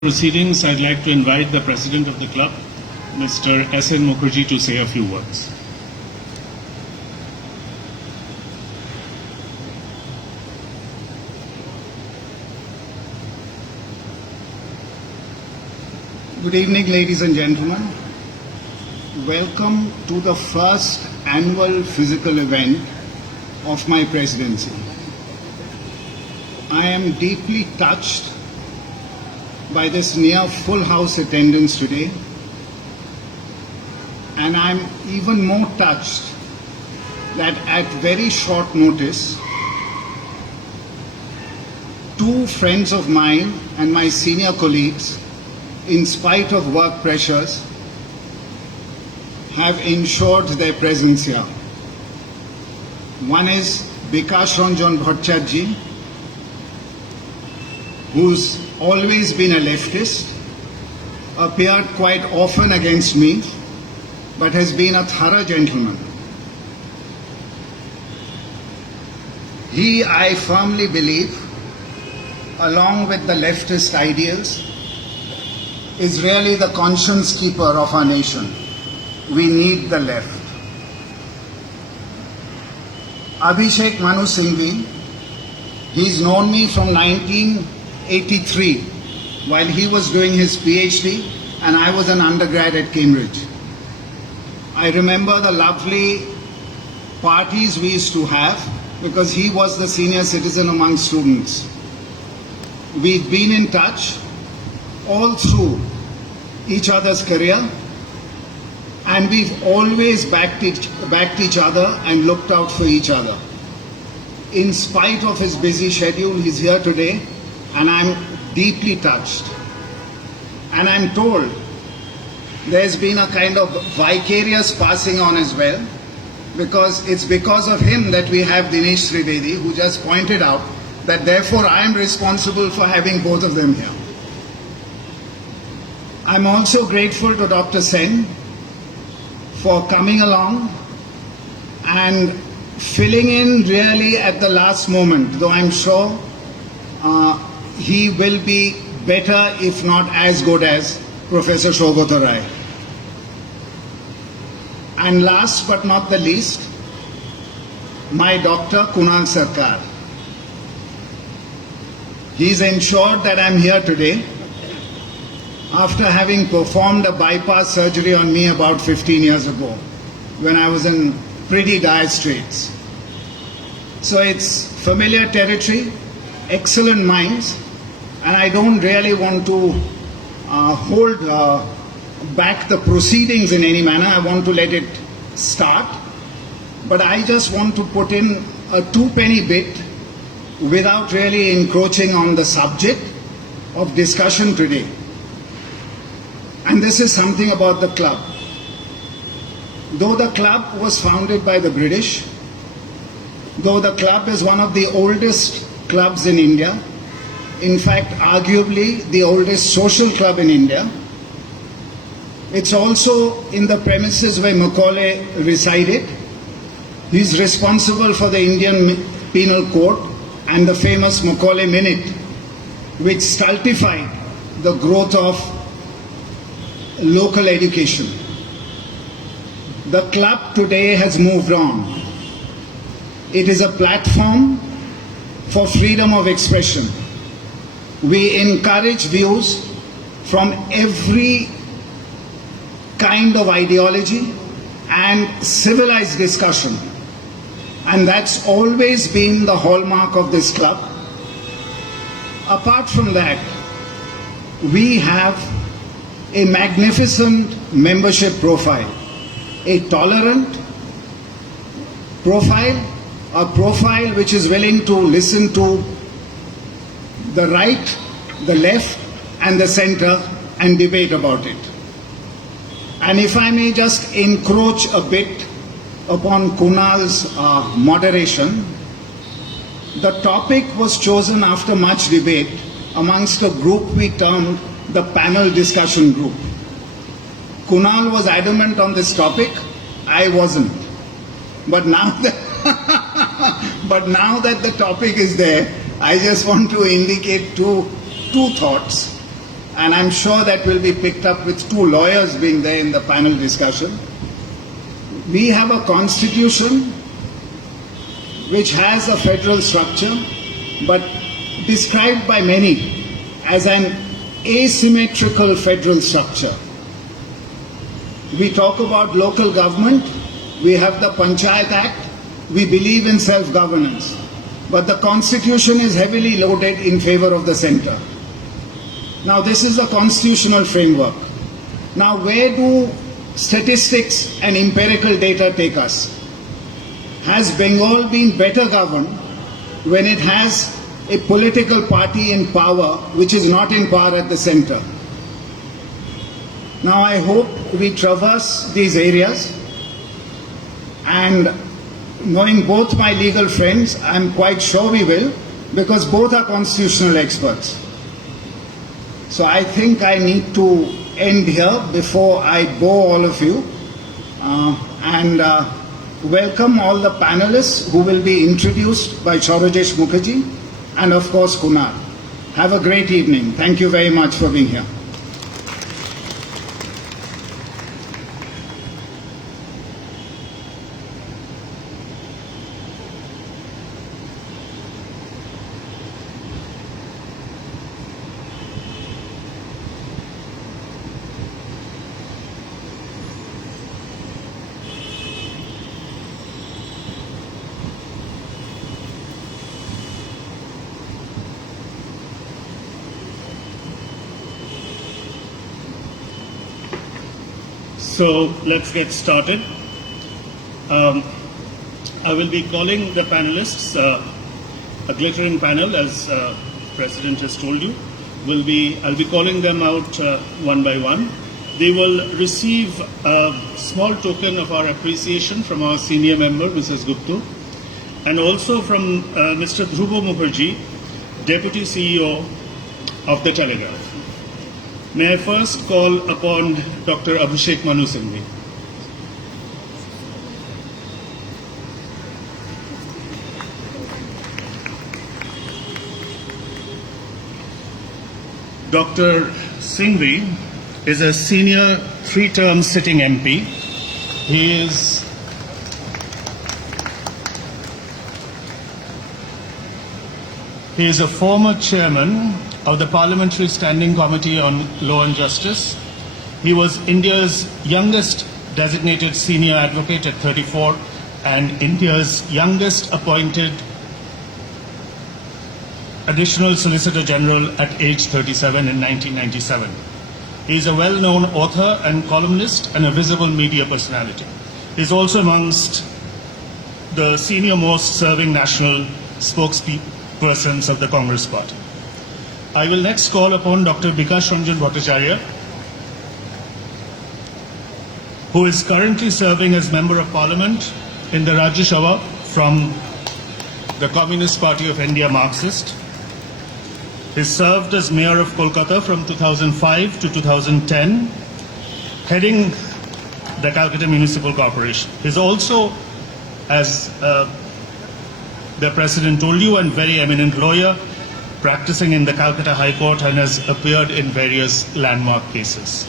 Proceedings, I'd like to invite the President of the club, Mr. S.N. Mukherjee, to say a few words. Good evening, ladies and gentlemen. Welcome to the first annual physical event of my presidency. I am deeply touched by this near full house attendance today, and I'm even more touched that at very short notice, two friends of mine and my senior colleagues, in spite of work pressures, have ensured their presence here. One is Bikash Ranjan Bhattacharya, who's always been a leftist, appeared quite often against me, but has been a thorough gentleman. He, I firmly believe, along with the leftist ideals, is really the conscience keeper of our nation. We need the left. Abhishek Manu Singhvi, he's known me from 1983 while he was doing his PhD and I was an undergrad at Cambridge. I remember the lovely parties we used to have because he was the senior citizen among students. We've been in touch all through each other's career, and we've always backed each other and looked out for each other. In spite of his busy schedule, he's here today, and I'm deeply touched. And I'm told there's been a kind of vicarious passing on as well, because it's because of him that we have Dinesh Trivedi, who just pointed out that therefore I am responsible for having both of them here. I'm also grateful to Dr. Sen for coming along and filling in really at the last moment, though I'm sure he will be better, if not as good as Professor Saugata Rai. And last but not the least, my doctor Kunal Sarkar. He's ensured that I'm here today after having performed a bypass surgery on me about 15 years ago when I was in pretty dire straits. So it's familiar territory, excellent minds, and I don't really want to hold back the proceedings in any manner. I want to let it start, but I just want to put in a two-penny bit without really encroaching on the subject of discussion today. And this is something about the club. Though the club was founded by the British, though the club is one of the oldest clubs in India, in fact, arguably the oldest social club in India, it's also in the premises where Macaulay resided. He's responsible for the Indian Penal Code and the famous Macaulay Minute, which stultified the growth of local education. The club today has moved on. It is a platform for freedom of expression. We encourage views from every kind of ideology and civilized discussion. And that's always been the hallmark of this club. Apart from that, we have a magnificent membership profile, a tolerant profile, a profile which is willing to listen to the right, the left, and the center and debate about it. And if I may just encroach a bit upon Kunal's moderation, the topic was chosen after much debate amongst a group we termed the panel discussion group. Kunal was adamant on this topic, I wasn't. But now that the topic is there, I just want to indicate two thoughts. and I'm sure that will be picked up with two lawyers being there in the panel discussion. We have a constitution which has a federal structure, but described by many as an asymmetrical federal structure. We talk about local government, we have the Panchayat Act, we believe in self-governance, but the constitution is heavily loaded in favor of the center. Now this is a constitutional framework. Now where do statistics and empirical data take us? Has Bengal been better governed when it has a political party in power which is not in power at the center? Now I hope we traverse these areas, and knowing both my legal friends, I'm quite sure we will, because both are constitutional experts. So I think I need to end here before I bore all of you, and welcome all the panelists who will be introduced by Saurajesh Mukherjee and of course Kunal. Have a great evening. Thank you very much for being here. So let's get started. I will be calling the panelists, a glittering panel, as President has told you. I'll be calling them out one by one. They will receive a small token of our appreciation from our senior member, Mrs. Gupta, and also from Mr. Dhruvo Mukherjee, Deputy CEO of the Telegraph. May I first call upon Dr. Abhishek Manu Singhvi. Dr. Singhvi is a senior three-term sitting MP. He is a former chairman of the Parliamentary Standing Committee on Law and Justice. He was India's youngest designated senior advocate at 34 and India's youngest appointed Additional Solicitor General at age 37 in 1997. He is a well-known author and columnist and a visible media personality. He is also amongst the senior-most serving national spokespersons of the Congress Party. I will next call upon Dr. Bikash Ranjan Bhattacharya, who is currently serving as Member of Parliament in the Rajya Sabha from the Communist Party of India, Marxist. He served as Mayor of Kolkata from 2005 to 2010, heading the Calcutta Municipal Corporation. He is also, as the President told you, a very eminent lawyer, practicing in the Calcutta High Court, and has appeared in various landmark cases.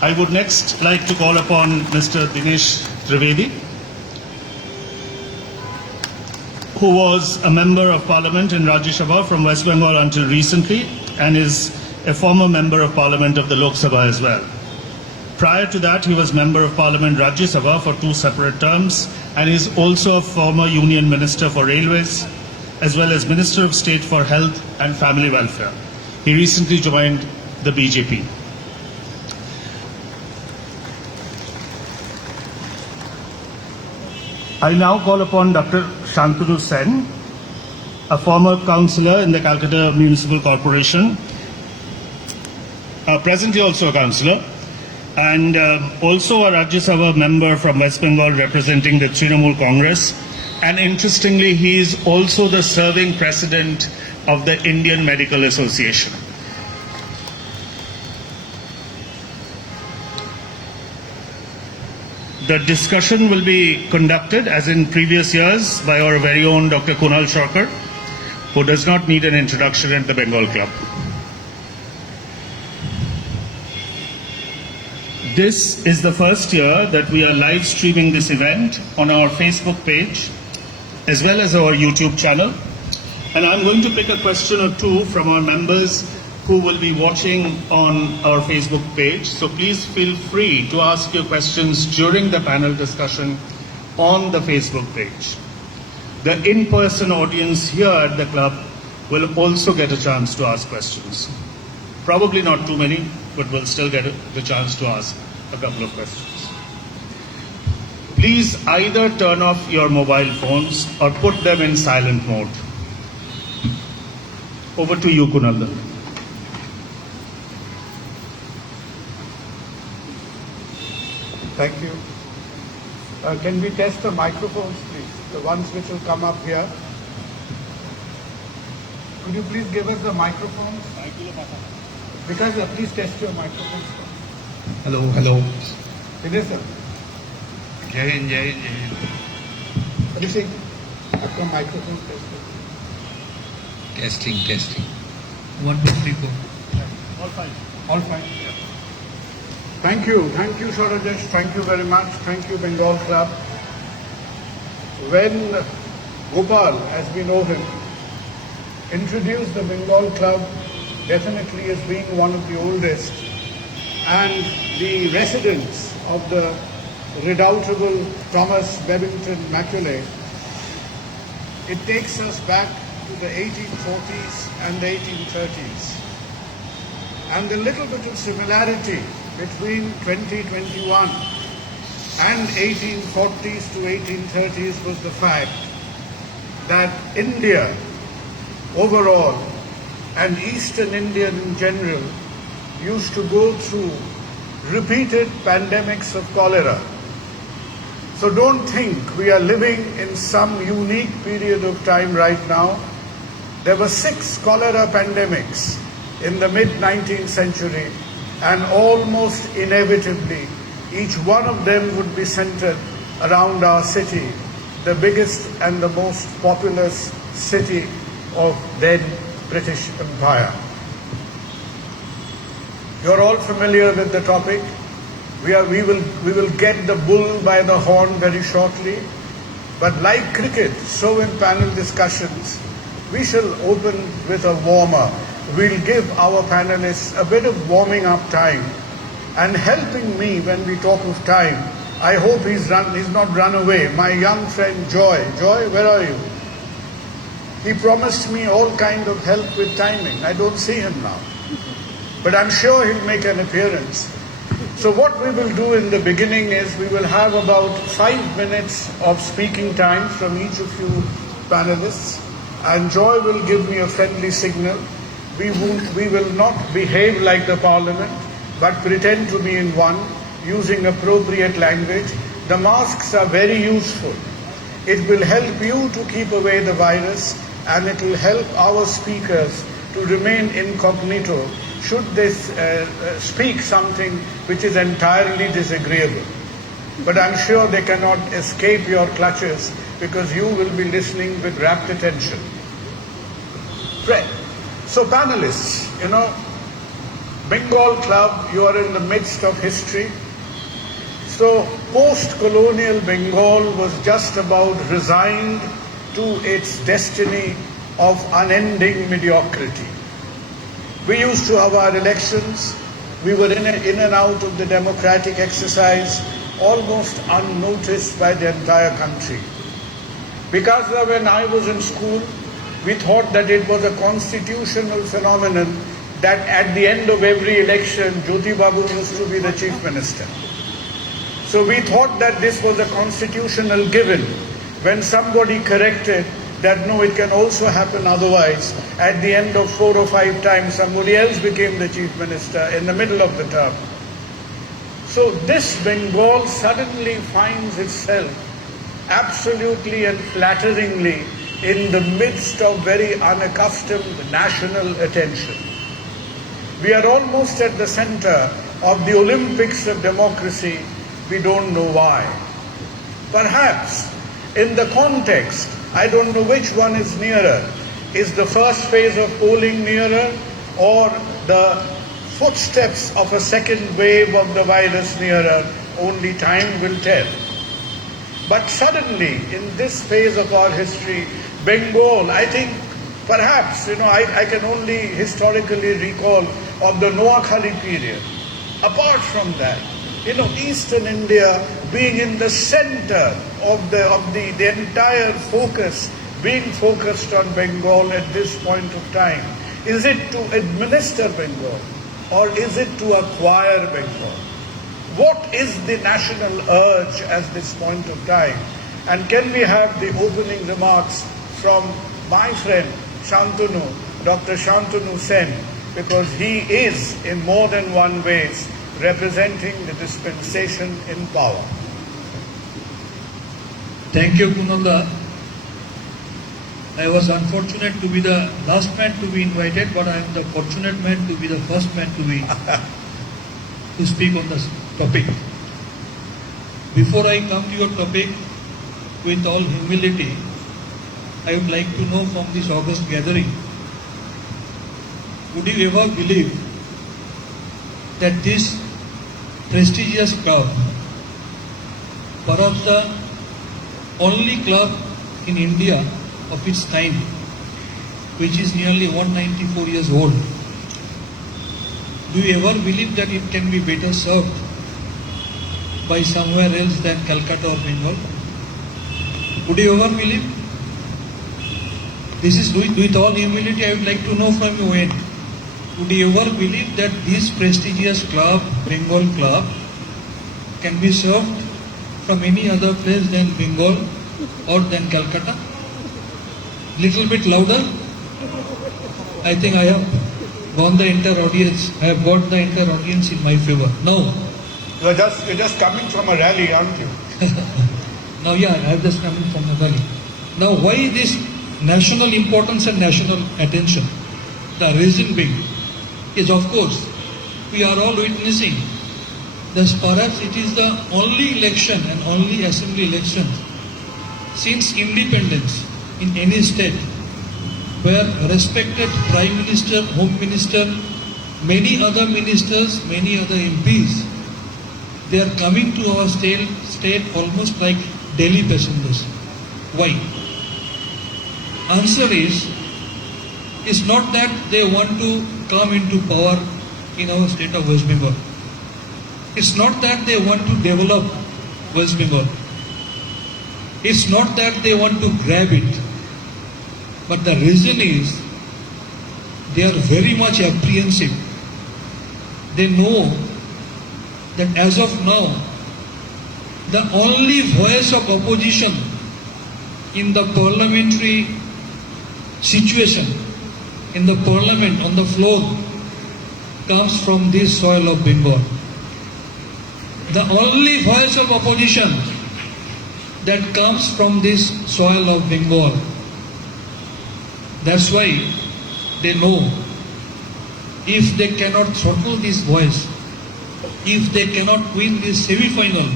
I would next like to call upon Mr. Dinesh Trivedi, who was a Member of Parliament in Rajya Sabha from West Bengal until recently, and is a former Member of Parliament of the Lok Sabha as well. Prior to that, he was Member of Parliament Rajya Sabha for 2 separate terms, and is also a former Union Minister for Railways, as well as Minister of State for Health and Family Welfare. He recently joined the BJP. I now call upon Dr. Shantanu Sen, a former councillor in the Calcutta Municipal Corporation, presently also a councillor, and also a Rajya Sabha member from West Bengal representing the Trinamool Congress. And interestingly, he is also the serving president of the Indian Medical Association. The discussion will be conducted, as in previous years, by our very own Dr. Kunal Shawkar, who does not need an introduction at the Bengal Club. This is the first year that we are live streaming this event on our Facebook page as well as our YouTube channel. And I'm going to pick a question or two from our members who will be watching on our Facebook page. So please feel free to ask your questions during the panel discussion on the Facebook page. The in-person audience here at the club will also get a chance to ask questions. Probably not too many, but we'll still get the chance to ask a couple of questions. Please either turn off your mobile phones or put them in silent mode. Over to you, Kunal. Thank you. Can we test the microphones, please? The ones which will come up here. Could you please give us the microphones? Because please test your microphones. Hello, hello. It is, sir. Jai Hind, Jai Hind, Jai Hind. What do you think? After microphone tested. Testing, testing. 1, 2, 3, 4. All fine. All fine. Yeah. Thank you, Saurajesh. Thank you very much. Thank you, Bengal Club. When Gopal, as we know him, introduced the Bengal Club definitely as being one of the oldest and the residents of the redoubtable Thomas Babington Macaulay, it takes us back to the 1840s and the 1830s. And the little bit of similarity between 2021 and 1840s to 1830s was the fact that India overall and Eastern India in general used to go through repeated pandemics of cholera. So don't think we are living in some unique period of time right now. There were 6 cholera pandemics in the mid-19th century, and almost inevitably each one of them would be centered around our city, the biggest and the most populous city of then British Empire. You're all familiar with the topic. We will get the bull by the horn very shortly. But like cricket, so in panel discussions, we shall open with a warm-up. We'll give our panelists a bit of warming up time. And helping me when we talk of time, I hope he's not run away. My young friend Joy. Joy, where are you? He promised me all kind of help with timing. I don't see him now. But I'm sure he'll make an appearance. So what we will do in the beginning is we will have about 5 minutes of speaking time from each of you panelists. And Joy will give me a friendly signal. We will not behave like the Parliament, but pretend to be in one, using appropriate language. The masks are very useful. It will help you to keep away the virus, and it will help our speakers to remain incognito should they speak something which is entirely disagreeable. But I'm sure they cannot escape your clutches because you will be listening with rapt attention. Right. So panelists, Bengal Club, you are in the midst of history. So post-colonial Bengal was just about resigned to its destiny of unending mediocrity. We used to have our elections. We were in and out of the democratic exercise almost unnoticed by the entire country. Because when I was in school, we thought that it was a constitutional phenomenon that at the end of every election, Jyoti Babu used to be the chief minister. So we thought that this was a constitutional given. When somebody corrected that no, it can also happen otherwise, at the end of 4 or 5 times, somebody else became the chief minister in the middle of the term. So this Bengal suddenly finds itself absolutely and flatteringly in the midst of very unaccustomed national attention. We are almost at the center of the Olympics of democracy. We don't know why. Perhaps in the context, I don't know which one is nearer. Is the first phase of polling nearer or the footsteps of a second wave of the virus nearer, only time will tell. But suddenly, in this phase of our history, Bengal, I think perhaps, I can only historically recall of the Noakhali period. Apart from that, Eastern India being in the center of the entire focus, being focused on Bengal at this point of time. Is it to administer Bengal or is it to acquire Bengal? What is the national urge at this point of time? And can we have the opening remarks from my friend Shantanu, Dr. Shantanu Sen, because he is in more than one ways representing the dispensation in power. Thank you, Kunalda. I was unfortunate to be the last man to be invited, but I am the fortunate man to be the first man to speak on this topic. Before I come to your topic, with all humility, I would like to know from this August gathering, would you ever believe that this prestigious club, perhaps the only club in India of its kind, which is nearly 194 years old, do you ever believe that it can be better served by somewhere else than Calcutta or Bengal? Would you ever believe? This is with all humility, I would like to know from you end. Would you ever believe that this prestigious club, Bengal club, can be served from any other place than Bengal or than Calcutta? Little bit louder. I think I have won the entire audience. I have got the entire audience in my favor. Now, You're just coming from a rally, aren't you? now yeah, I have just coming from the valley. Now, why this national importance and national attention? The reason being is, of course, we are all witnessing that perhaps it is the only election and only assembly election since independence in any state where respected Prime Minister, Home Minister, many other ministers, many other MPs, they are coming to our state almost like daily passengers. Why? Answer is, it's not that they want to come into power in our state of West Bengal. It's not that they want to develop West Bengal. It's not that they want to grab it. But the reason is, they are very much apprehensive. They know that as of now, the only voice of opposition in the parliamentary situation, in the parliament, on the floor, comes from this soil of Bengal. The only voice of opposition that comes from this soil of Bengal. That's why they know if they cannot throttle this voice, if they cannot win this semi-final,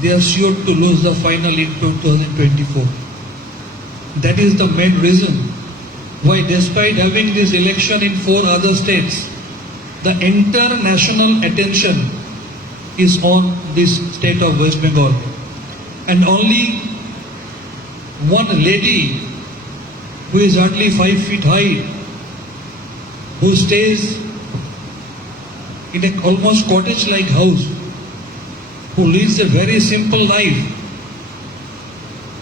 they are sure to lose the final in 2024. That is the main reason why, despite having this election in 4 other states, the entire national attention is on this state of West Bengal. And only one lady who is hardly 5 feet high, who stays in an almost cottage-like house, who leads a very simple life,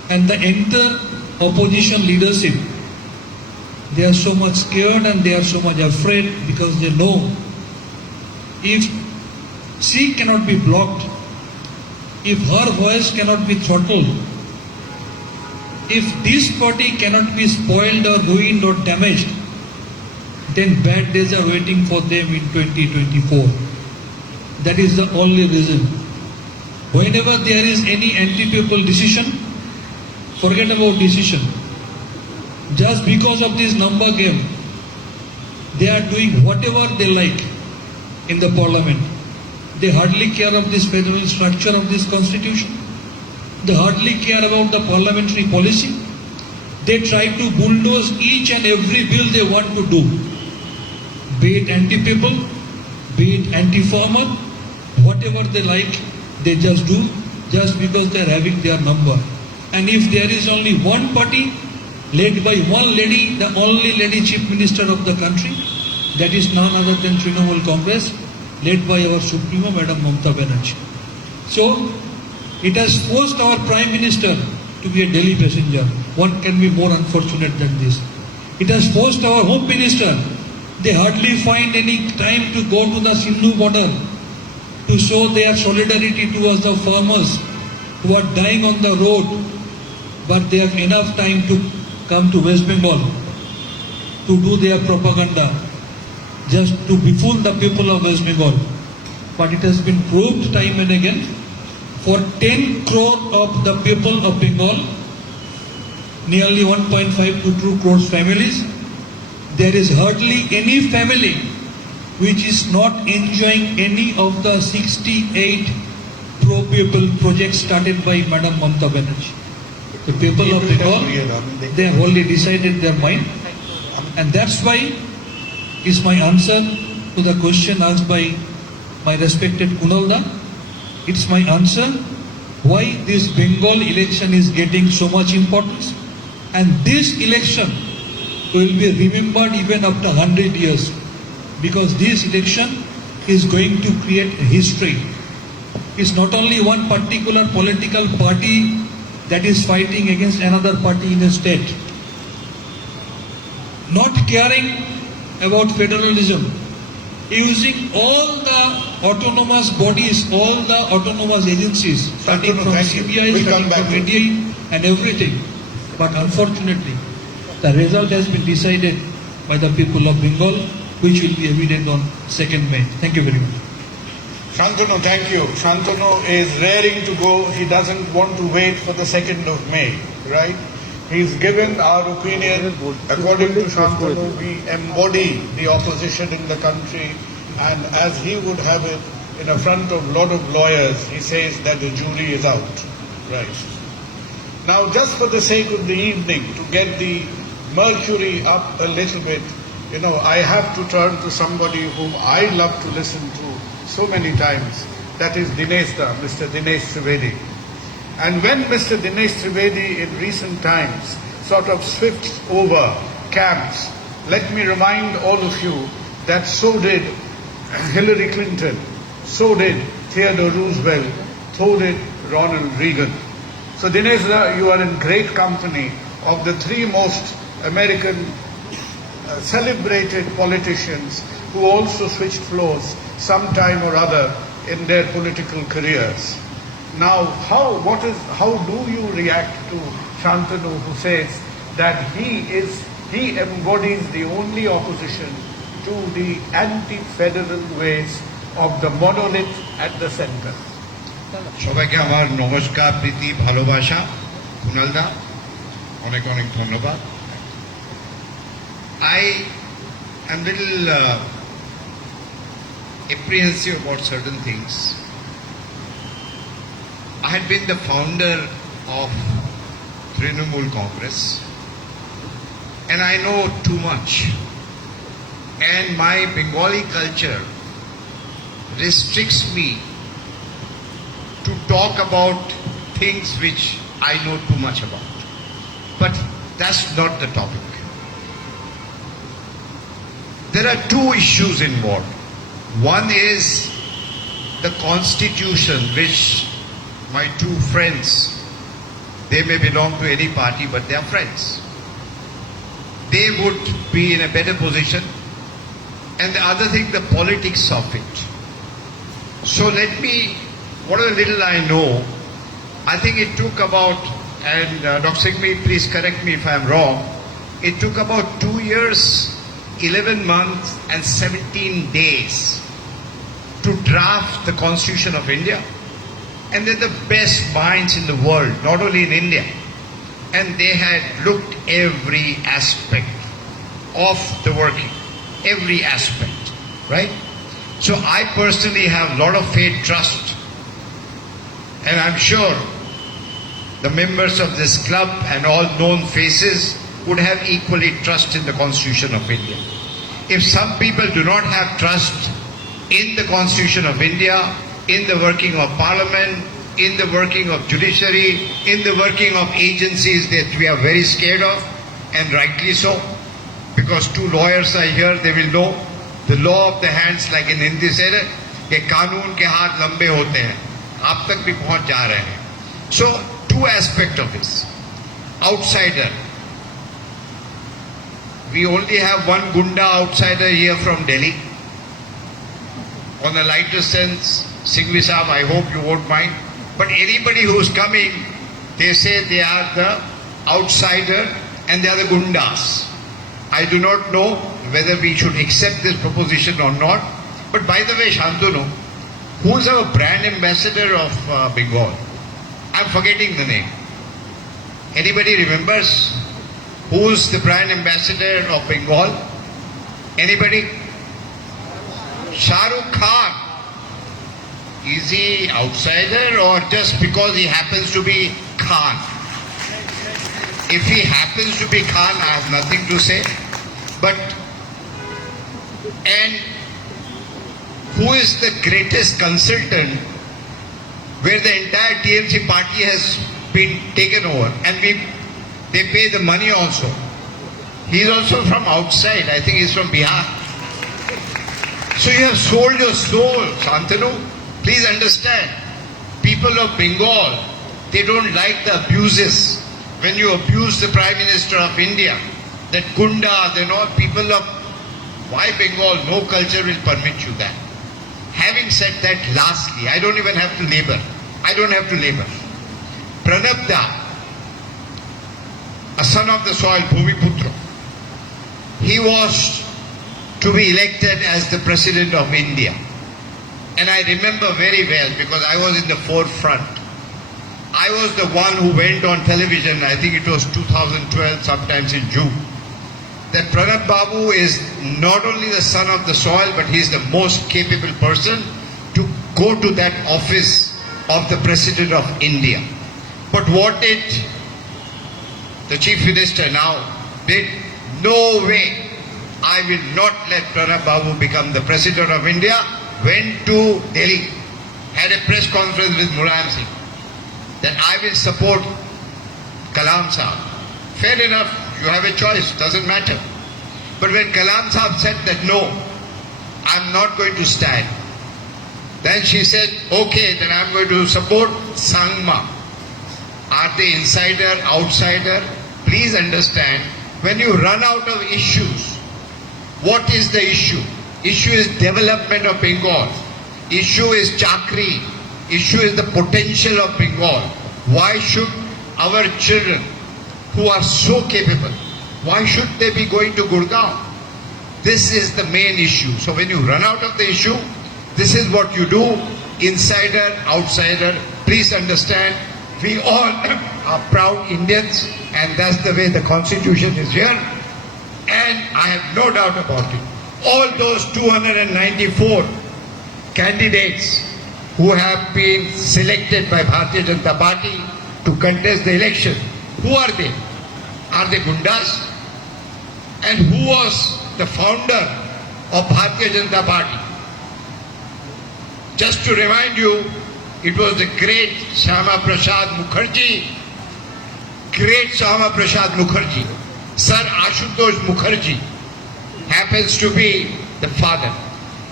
and the entire opposition leadership, they are so much scared and they are so much afraid because they know if she cannot be blocked, if her voice cannot be throttled, if this party cannot be spoiled or ruined or damaged, then bad days are waiting for them in 2024. That is the only reason. Whenever there is any anti-people decision, forget about decision. Just because of this number game, they are doing whatever they like in the parliament. They hardly care of this federal structure of this constitution. They hardly care about the parliamentary policy. They try to bulldoze each and every bill they want to do. Be it anti-people, be it anti-farmer, whatever they like, they just do, just because they are having their number. And if there is only one party, led by one lady, the only lady chief minister of the country, that is none other than Trinamool Congress, led by our Supremo, Madam Mamata Banerjee. So, it has forced our Prime Minister to be a Delhi passenger. One can be more unfortunate than this. It has forced our Home Minister. They hardly find any time to go to the Sindhu border to show their solidarity towards the farmers who are dying on the road, but they have enough time to come to West Bengal to do their propaganda, just to befool the people of West Bengal. But it has been proved time and again, for 10 crore of the people of Bengal, nearly 1.5 to 2 crores families, there is hardly any family which is not enjoying any of the 68 pro-people projects started by Madam Mamata Banerjee. The people of Bengal, they have already decided their mind, and that's why is my answer to the question asked by my respected Kunalda. It's my answer why this Bengal election is getting so much importance, and this election will be remembered even after 100 years, because this election is going to create a history. It's not only one particular political party that is fighting against another party in a state, not caring about federalism, using all the autonomous bodies, all the autonomous agencies, starting from CBI, starting from NDI and everything. But unfortunately, the result has been decided by the people of Bengal, which will be evident on 2nd May. Thank you very much. Shantanu, thank you. Shantanu is raring to go. He doesn't want to wait for the 2nd of May, right? He's given our opinion. According to Shantanu, we embody the opposition in the country, and as he would have it, in front of a lot of lawyers, he says that the jury is out, right? Now, just for the sake of the evening, to get the mercury up a little bit, I have to turn to somebody whom I love to listen to so many times. That is Mr. Dinesh Trivedi. And when Mr. Dinesh Trivedi in recent times sort of swifts over camps, let me remind all of you that so did Hillary Clinton, so did Theodore Roosevelt, so did Ronald Reagan. So Dinesh, you are in great company of the three most American celebrated politicians who also switched floors sometime or other in their political careers. Now, how do you react to Shantanu, who says that he embodies the only opposition to the anti-federal ways of the monolith at the center? সবাইকে আমার নমস্কার, প্রীতি, ভালোবাসা। কুনালদা, অনেক অনেক ধন্যবাদ। I am little apprehensive about certain things. I had been the founder of Trinamool Congress, and I know too much. And my Bengali culture restricts me to talk about things which I know too much about. But that's not the topic. There are two issues involved. One is the constitution, which my two friends, they may belong to any party, but they are friends. They would be in a better position. And the other thing, the politics of it. So let me, whatever little I know, I think it took about, and Dr. Singhvi, please correct me if I'm wrong, it took about 2 years, 11 months and 17 days to draft the Constitution of India. And they're the best minds in the world, not only in India. And they had looked every aspect of the working, every aspect, right? So I personally have a lot of faith, trust, and I'm sure the members of this club and all known faces would have equally trust in the Constitution of India. If some people do not have trust, in the Constitution of India, in the working of Parliament, in the working of judiciary, in the working of agencies that we are very scared of, and rightly so, because two lawyers are here, they will know the law of the hands, like in Hindi said, कि कानून के हाथ लंबे होते हैं, आप तक भी पहुंच जा रहे हैं. So, two aspects of this. Outsider. We only have one Gunda outsider here from Delhi. On a lighter sense, Singhvi Saab, I hope you won't mind. But anybody who is coming, they say they are the outsider and they are the Gundas. I do not know whether we should accept this proposition or not. But by the way, Shantanu, who is our brand ambassador of Bengal? I'm forgetting the name. Anybody remembers who's the brand ambassador of Bengal? Anybody? Shah Rukh Khan. Is he outsider or just because he happens to be Khan? If he happens to be Khan, I have nothing to say. But, and who is the greatest consultant where the entire TMC party has been taken over and they pay the money also. He is also from outside. I think he is from Bihar. So you have sold your soul, Shantanu. Please understand, people of Bengal, they don't like the abuses. When you abuse the Prime Minister of India, that Gunda, they're not people of, why Bengal? No culture will permit you that. Having said that, lastly, I don't even have to labor. I don't have to labor. Pranab Da, a son of the soil, Bhumiputra, he was to be elected as the President of India. And I remember very well because I was in the forefront. I was the one who went on television, I think it was 2012, sometimes in June, that Pranab Babu is not only the son of the soil, but he is the most capable person to go to that office of the President of India. But what did the Chief Minister now did? No way. I will not let Pranab Babu become the President of India. Went to Delhi, had a press conference with Mulayam Singh that I will support Kalam Saab. Fair enough, you have a choice, doesn't matter. But when Kalam Saab said that no, I'm not going to stand, then she said, okay, then I'm going to support Sangma. Are they insider, outsider? Please understand, when you run out of issues, what is the issue? Issue is development of Bengal. Issue is Chakri. Issue is the potential of Bengal. Why should our children who are so capable, why should they be going to Gurgaon? This is the main issue. So when you run out of the issue, this is what you do, insider, outsider. Please understand, we all are proud Indians and that's the way the constitution is here. And I have no doubt about it. All those 294 candidates who have been selected by Bharatiya Janata Party to contest the election, who are they? Are they Gundas? And who was the founder of Bharatiya Janata Party? Just to remind you, it was the great Shyama Prasad Mukherjee. Great Shyama Prasad Mukherjee. Sir Ashutosh Mukherjee happens to be the father.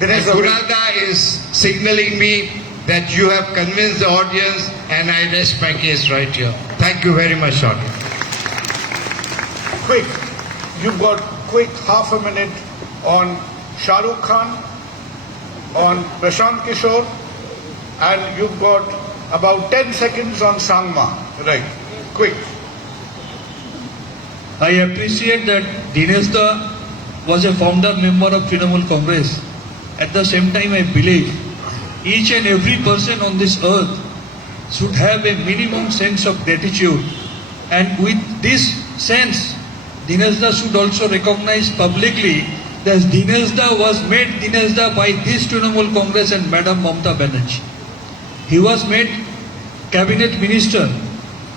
And Gunada is signaling me that you have convinced the audience and I rest my case right here. Thank you very much, audience. Quick, you've got quick half a minute on Shah Rukh Khan, on Prashant Kishore, and you've got about 10 seconds on Sangma. Right, quick. I appreciate that Dinesh Da was a founder member of Trinamool Congress. At the same time, I believe each and every person on this earth should have a minimum sense of gratitude. And with this sense, Dinesh Da should also recognize publicly that Dinesh Da was made Dinesh Da by this Trinamool Congress and Madam Mamata Banerjee. He was made cabinet minister.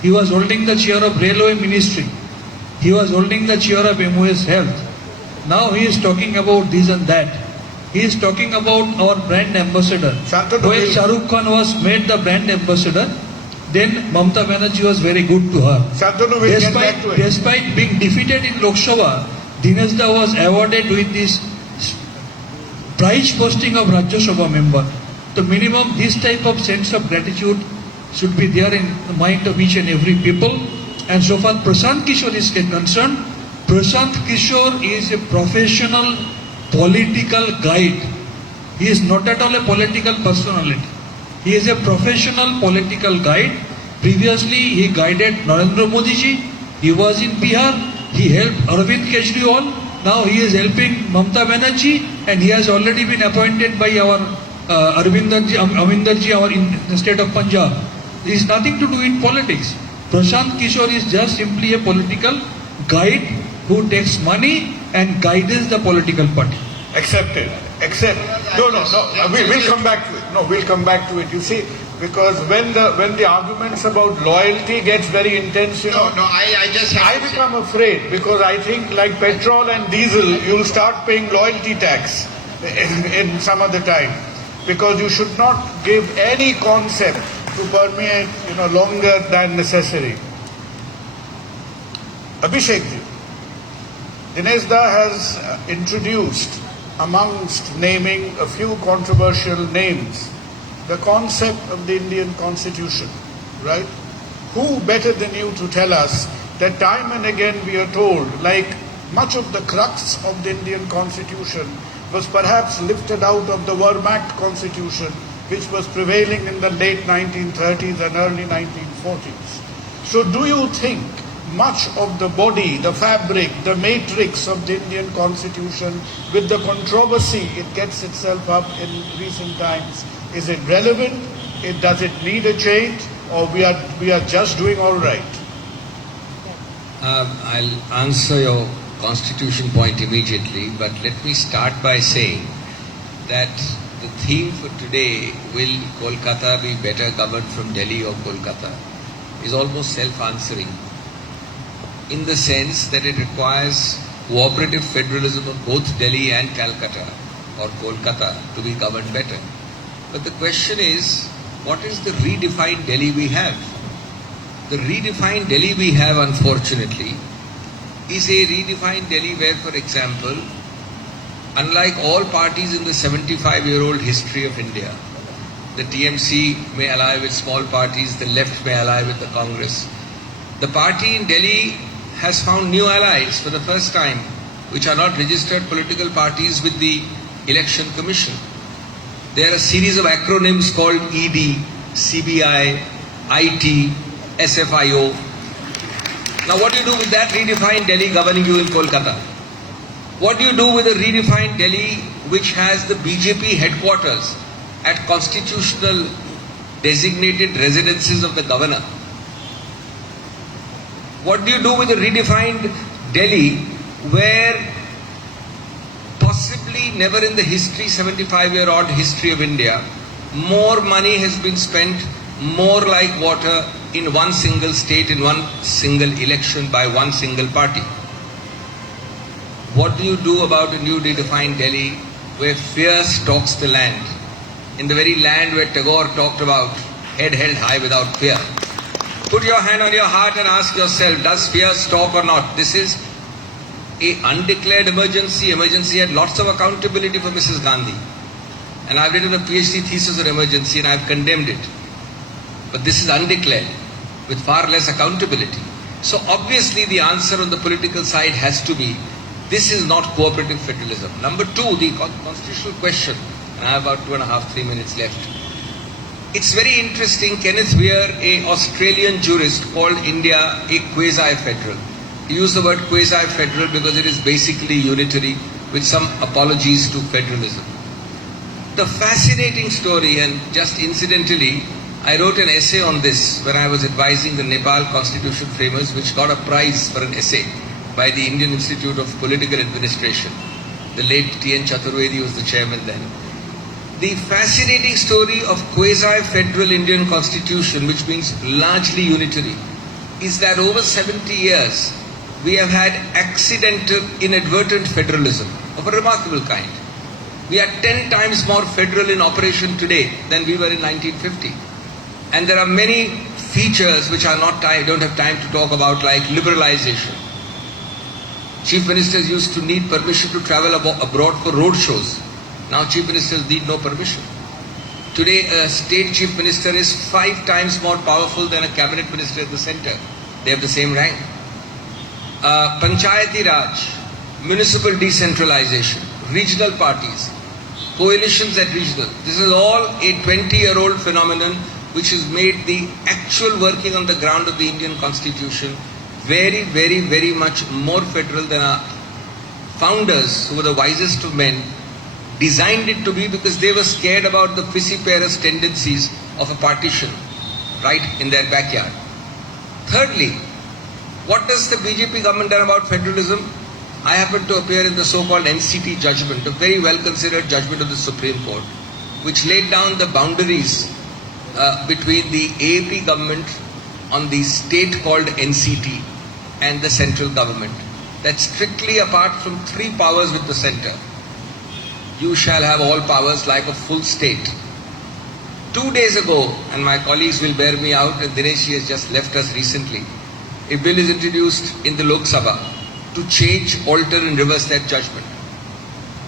He was holding the chair of railway ministry. He was holding the chair of MOS Health. Now he is talking about this and that. He is talking about our brand ambassador. Shantanu, When will- Shah Rukh Khan was made the brand ambassador, then Mamata Banerjee was very good to her. Shantanu will get back to it. Despite being defeated in Lok Sabha, Dinesh Da was awarded with this prize posting of Rajya Sabha member. The minimum this type of sense of gratitude should be there in the mind of each and every people. And so far Prashant Kishore is concerned, Prashant Kishore is a professional political guide. He is not at all a political personality. He is a professional political guide. Previously he guided Narendra Modi ji. He was in Bihar. He helped Arvind Kejriwal. Now he is helping Mamata Banerjee, and he has already been appointed by our Arvinder ji, our in the state of Punjab. There is nothing to do in politics. Prashant Kishore is just simply a political guide who takes money and guides the political party. Accepted. Accept. No. We'll come back to it. No, we'll come back to it. You see, because when the arguments about loyalty gets very intense, you know, I just have I to say- become afraid because I think like petrol and diesel, you'll start paying loyalty tax in some other time, because you should not give any concept to permeate, you know, longer than necessary. Abhishek ji, Dinesh Da has introduced, amongst naming a few controversial names, the concept of the Indian Constitution, right? Who better than you to tell us that time and again we are told, like much of the crux of the Indian Constitution was perhaps lifted out of the Wehrmacht Constitution, which was prevailing in the late 1930s and early 1940s. So do you think much of the body, the fabric, the matrix of the Indian Constitution, with the controversy it gets itself up in recent times, is it relevant? Does it need a change? Or we are just doing all right? I'll answer your constitution point immediately, but let me start by saying that the theme for today, will Kolkata be better governed from Delhi or Kolkata, is almost self-answering, in the sense that it requires cooperative federalism of both Delhi and Calcutta or Kolkata to be governed better. But the question is, what is the redefined Delhi we have? The redefined Delhi we have, unfortunately, is a redefined Delhi where, for example, unlike all parties in the 75-year-old history of India, the TMC may ally with small parties, the left may ally with the Congress. The party in Delhi has found new allies for the first time, which are not registered political parties with the Election Commission. There are a series of acronyms called ED, CBI, IT, SFIO. Now what do you do with that redefined Delhi governing you in Kolkata? What do you do with a redefined Delhi which has the BJP headquarters at constitutional designated residences of the governor? What do you do with a redefined Delhi where possibly never in the history, 75-year-old history of India, more money has been spent, more like water, in one single state, in one single election by one single party? What do you do about a new redefined Delhi where fear stalks the land? In the very land where Tagore talked about head held high without fear. Put your hand on your heart and ask yourself, does fear stalk or not? This is an undeclared emergency. Emergency had lots of accountability for Mrs. Gandhi. And I've written a PhD thesis on emergency and I've condemned it. But this is undeclared with far less accountability. So obviously the answer on the political side has to be, this is not cooperative federalism. Number two, the constitutional question. And I have about 2.5-3 minutes left. It's very interesting, Kenneth Weir, an Australian jurist, called India a quasi-federal. He used the word quasi-federal because it is basically unitary with some apologies to federalism. The fascinating story, and just incidentally, I wrote an essay on this when I was advising the Nepal Constitution framers, which got a prize for an essay by the Indian Institute of Political Administration. The late T.N. Chaturvedi was the chairman then. The fascinating story of quasi-federal Indian constitution, which means largely unitary, is that over 70 years, we have had accidental, inadvertent federalism of a remarkable kind. We are 10 times more federal in operation today than we were in 1950. And there are many features which are not I don't have time to talk about, like liberalization. Chief ministers used to need permission to travel abroad for road shows. Now chief ministers need no permission. Today a state chief minister is 5 times more powerful than a cabinet minister at the center. They have the same rank. Panchayati Raj, municipal decentralization, regional parties, coalitions at regional. This is all a 20-year-old phenomenon which has made the actual working on the ground of the Indian Constitution very, very, very much more federal than our founders, who were the wisest of men, designed it to be, because they were scared about the fissiparous tendencies of a partition right in their backyard. Thirdly, what does the BJP government done about federalism? I happened to appear in the so-called NCT judgment, a very well-considered judgment of the Supreme Court, which laid down the boundaries between the AAP government on the state called NCT and the central government. That's strictly apart from 3 powers with the center. You shall have all powers like a full state. 2 days ago, and my colleagues will bear me out, and Dinesh has just left us recently, a bill is introduced in the Lok Sabha to change, alter and reverse that judgment.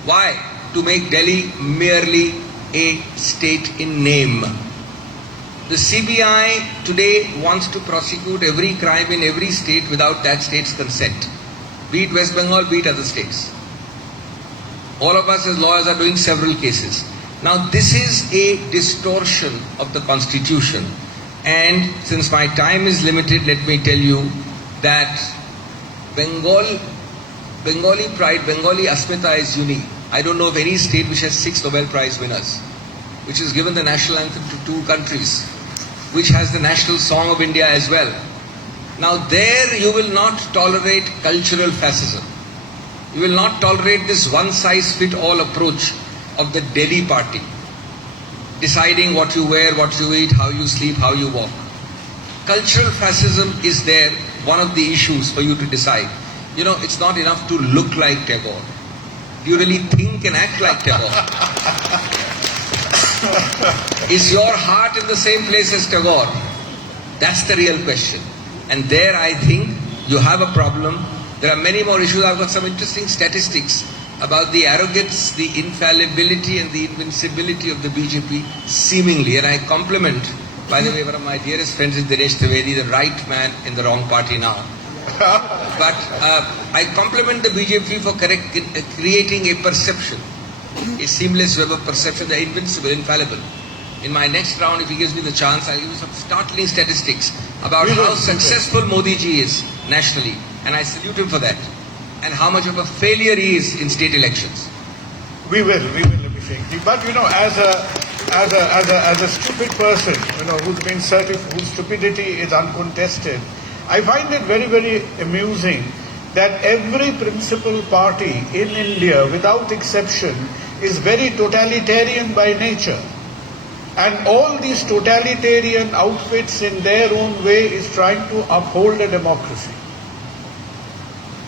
Why? To make Delhi merely a state in name. The CBI today wants to prosecute every crime in every state without that state's consent. Be it West Bengal, be it other states. All of us as lawyers are doing several cases. Now this is a distortion of the Constitution. And since my time is limited, let me tell you that Bengali pride, Bengali Asmita is unique. I don't know of any state which has 6 Nobel Prize winners, which has given the national anthem to 2 countries, which has the national song of India as well. Now there you will not tolerate cultural fascism. You will not tolerate this one-size-fit-all approach of the Delhi party, deciding what you wear, what you eat, how you sleep, how you walk. Cultural fascism is there, one of the issues for you to decide. You know, it's not enough to look like Tagore. Do you really think and act like Tagore? Is your heart in the same place as Tagore? That's the real question. And there I think you have a problem. There are many more issues. I've got some interesting statistics about the arrogance, the infallibility and the invincibility of the BJP, seemingly. And I compliment, by the way, one of my dearest friends is Dinesh Trivedi, the right man in the wrong party now. But I compliment the BJP for creating a perception, a seamless web of perception, the invincible, infallible. In my next round, if he gives me the chance, I'll give you some startling statistics about how successful Modi ji is nationally. And I salute him for that. And how much of a failure he is in state elections. We will, Abhishek. But you know, as a stupid person, you know, who's been certified, whose stupidity is uncontested, I find it very, very amusing that every principal party in India, without exception, is very totalitarian by nature. And all these totalitarian outfits in their own way is trying to uphold a democracy.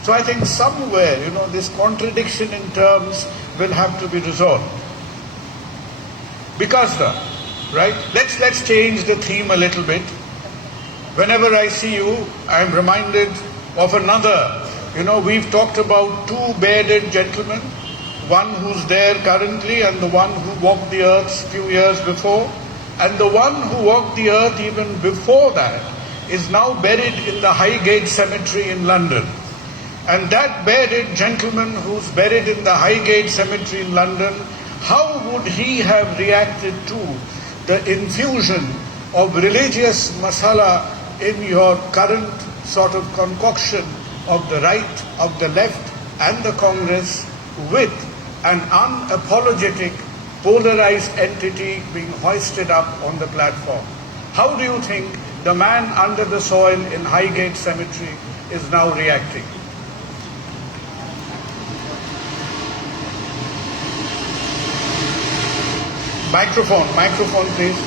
So I think somewhere, you know, this contradiction in terms will have to be resolved. Because, right? Let's change the theme a little bit. Whenever I see you, I'm reminded of another. You know, we've talked about 2 bearded gentlemen, one who's there currently and the one who walked the earth a few years before. And the one who walked the earth even before that is now buried in the Highgate Cemetery in London. And that bearded gentleman who's buried in the Highgate Cemetery in London, how would he have reacted to the infusion of religious masala in your current sort of concoction of the right, of the left and the Congress, with an unapologetic polarized entity being hoisted up on the platform? How do you think the man under the soil in Highgate Cemetery is now reacting? Microphone, please.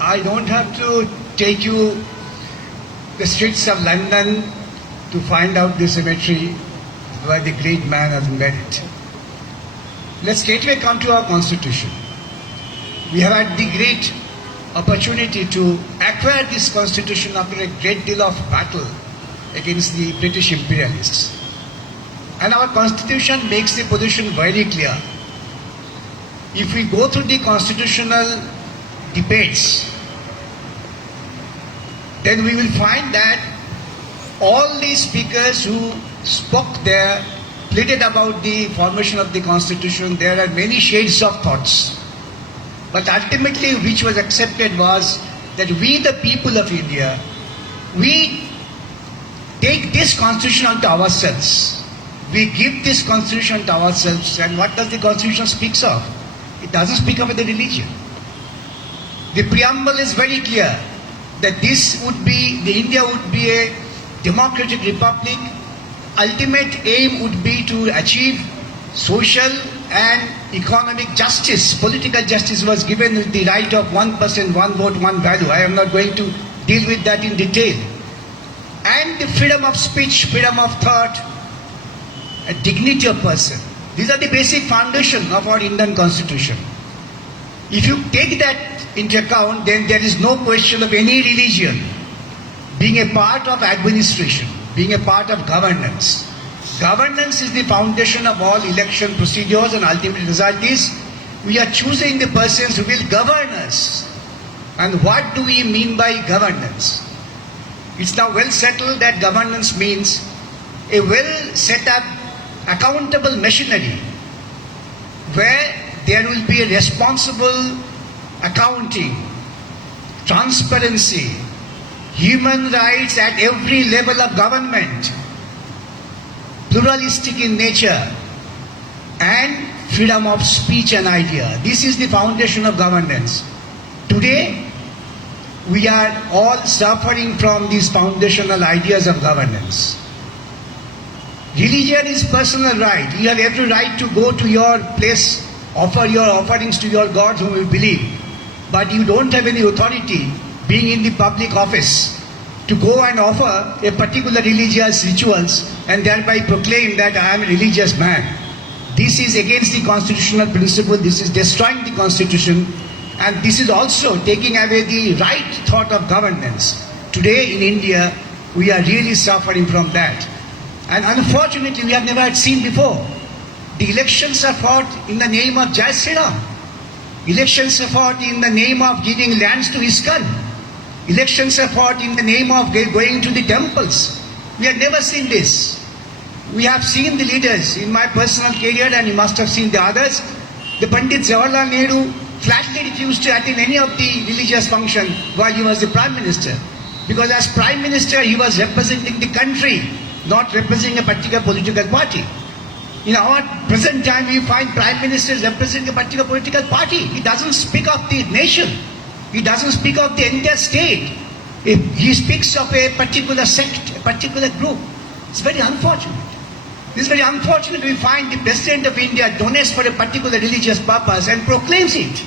I don't have to take you the streets of London to find out the cemetery where the great man has buried. Let's straightway come to our constitution. We have had the great opportunity to acquire this constitution after a great deal of battle against the British imperialists. And our constitution makes the position very clear. If we go through the constitutional debates, then we will find that all the speakers who spoke there pleaded about the formation of the constitution. There are many shades of thoughts. But ultimately which was accepted was that we, the people of India, we take this constitution unto ourselves. We give this constitution to ourselves. And what does the constitution speak of? It doesn't speak of the religion. The preamble is very clear that this would be, the India would be a democratic republic. Ultimate aim would be to achieve social and economic justice. Political justice was given with the right of one person, one vote, one value. I am not going to deal with that in detail. And the freedom of speech, freedom of thought, a dignity of person. These are the basic foundation of our Indian constitution. If you take that into account, then there is no question of any religion being a part of administration, being a part of governance. Governance is the foundation of all election procedures, and ultimate result is we are choosing the persons who will govern us. And what do we mean by governance? It's now well settled that governance means a well set up accountable machinery where there will be a responsible accounting, transparency, human rights at every level of government, pluralistic in nature, and freedom of speech and idea. This is the foundation of governance. Today, we are all suffering from these foundational ideas of governance. Religion is personal right. You have every right to go to your place, offer your offerings to your gods whom you believe. But you don't have any authority, being in the public office, to go and offer a particular religious rituals and thereby proclaim that I am a religious man. This is against the constitutional principle. This is destroying the constitution, and this is also taking away the right thought of governance. Today in India, we are really suffering from that. And unfortunately, we have never seen before. The elections are fought in the name of Jai Sri Ram. Elections are fought in the name of giving lands to ISKCON. Elections are fought in the name of going to the temples. We have never seen this. We have seen the leaders in my personal career, and you must have seen the others. The Pandit Jawaharlal Nehru flatly refused to attend any of the religious function while he was the Prime Minister. Because as Prime Minister, he was representing the country, not representing a particular political party. In our present time, we find Prime Ministers representing a particular political party. He doesn't speak of the nation. He doesn't speak of the entire state. He speaks of a particular sect, a particular group. It's very unfortunate. It's very unfortunate we find the President of India donates for a particular religious purpose and proclaims it.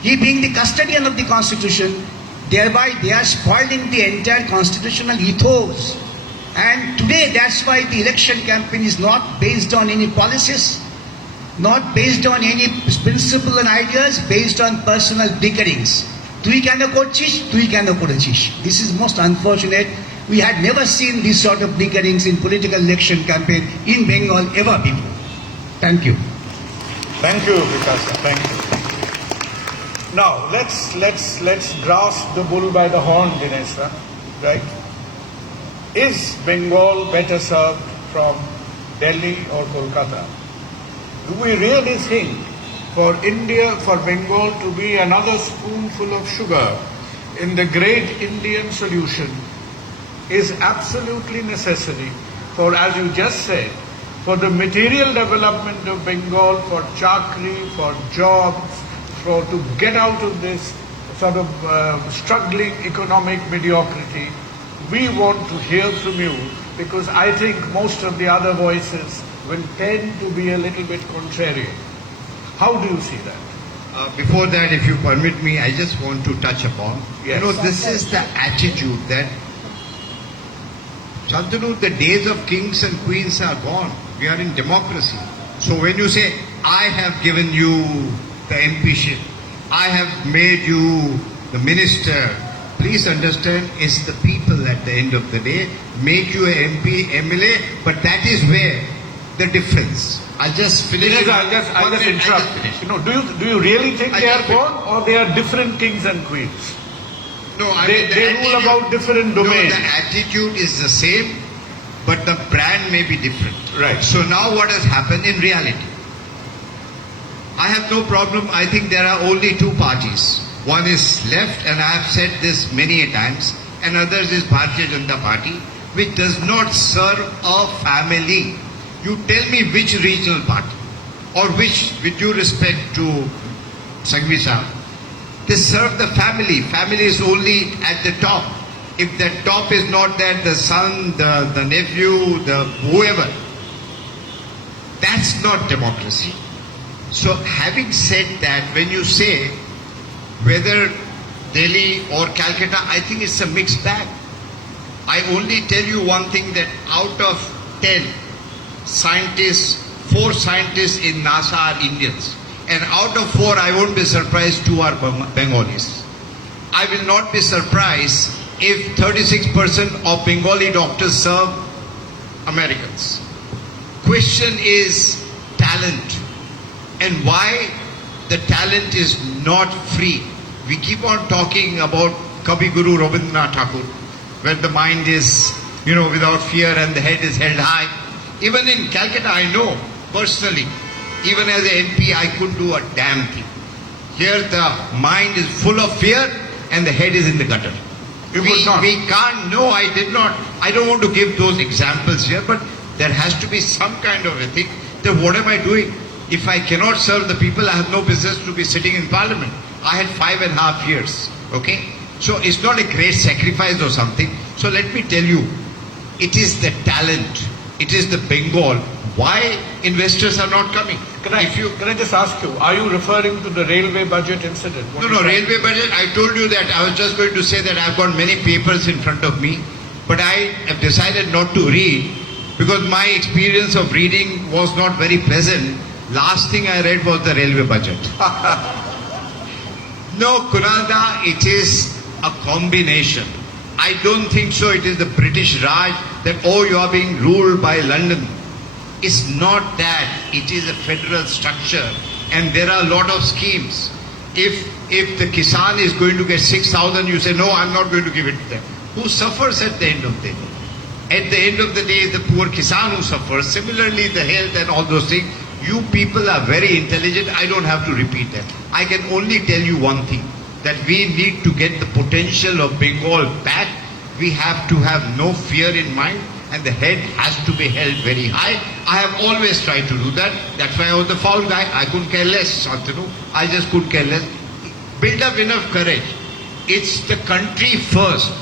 He being the custodian of the Constitution, thereby they are spoiling the entire constitutional ethos. And today that's why the election campaign is not based on any policies, not based on any principle and ideas, based on personal bickerings. This is most unfortunate. We had never seen this sort of bickerings in political election campaign in Bengal ever before. Thank you. Thank you, Vikasa. Thank you. Now let's grasp the bull by the horn, Dinesha. Right? Is Bengal better served from Delhi or Kolkata? Do we really think for India, for Bengal to be another spoonful of sugar in the great Indian solution is absolutely necessary for, as you just said, for the material development of Bengal, for chakri, for jobs, for to get out of this sort of struggling economic mediocrity? We want to hear from you, because I think most of the other voices will tend to be a little bit contrarian. How do you see that? Before that, if you permit me, I just want to touch upon, Yes. this is the attitude that Shantanu, the days of kings and queens are gone. We are in democracy. So when you say, I have given you the MPship, I have made you the minister, please understand, it's the people at the end of the day make you a MP, MLA, but that is where the difference. I'll just finish. Dinesh, I'll just interrupt. Finish. You know, do you really think I they are just finish. gone, or they are different kings and queens? No, I They- mean, the they rule attitude- about different domains. No, the attitude is the same, but the brand may be different. Right. So now what has happened in reality? I have no problem. I think there are only two parties. One is left, and I have said this many a times, and others is Bharatiya Janata Party, which does not serve a family. You tell me which regional party, or which, with due respect to Sanghvi Sahib, they serve the family. Family is only at the top. If the top is not there, the son, the nephew, the whoever, that's not democracy. So having said that, when you say whether Delhi or Calcutta, I think it's a mixed bag. I only tell you one thing, that out of 10 scientists, 4 scientists in NASA are Indians. And out of 4, I won't be surprised 2 are Bengalis. I will not be surprised if 36% of Bengali doctors serve Americans. Question is talent. And why the talent is not free. We keep on talking about Kavi Guru Rabindranath Tagore, where the mind is, without fear and the head is held high. Even in Calcutta, I know personally, even as an MP, I couldn't do a damn thing. Here the mind is full of fear and the head is in the gutter. You could not. We can't, no, I did not. I don't want to give those examples here, but there has to be some kind of a thing that what am I doing? If I cannot serve the people, I have no business to be sitting in parliament. I had 5.5 years, okay? So it's not a great sacrifice or something. So let me tell you, it is the talent, it is the Bengal. Why investors are not coming? Can I just ask you, are you referring to the railway budget incident? What No, is that? railway budget, I told you that. I was just going to say that I've got many papers in front of me, but I have decided not to read because my experience of reading was not very pleasant. Last thing I read was the railway budget. No, Kunalda, it is a combination. I don't think so. It is the British Raj that, oh, you are being ruled by London. It's not that. It is a federal structure and there are a lot of schemes. If the Kisan is going to get 6,000, you say, no, I'm not going to give it to them. Who suffers at the end of the day? At the end of the day, the poor Kisan who suffers. Similarly, the health and all those things. You people are very intelligent. I don't have to repeat that. I can only tell you one thing, that we need to get the potential of Bengal back. We have to have no fear in mind and the head has to be held very high. I have always tried to do that. That's why I was the foul guy. I couldn't care less, Shantanu. I just couldn't care less. Build up enough courage. It's the country first.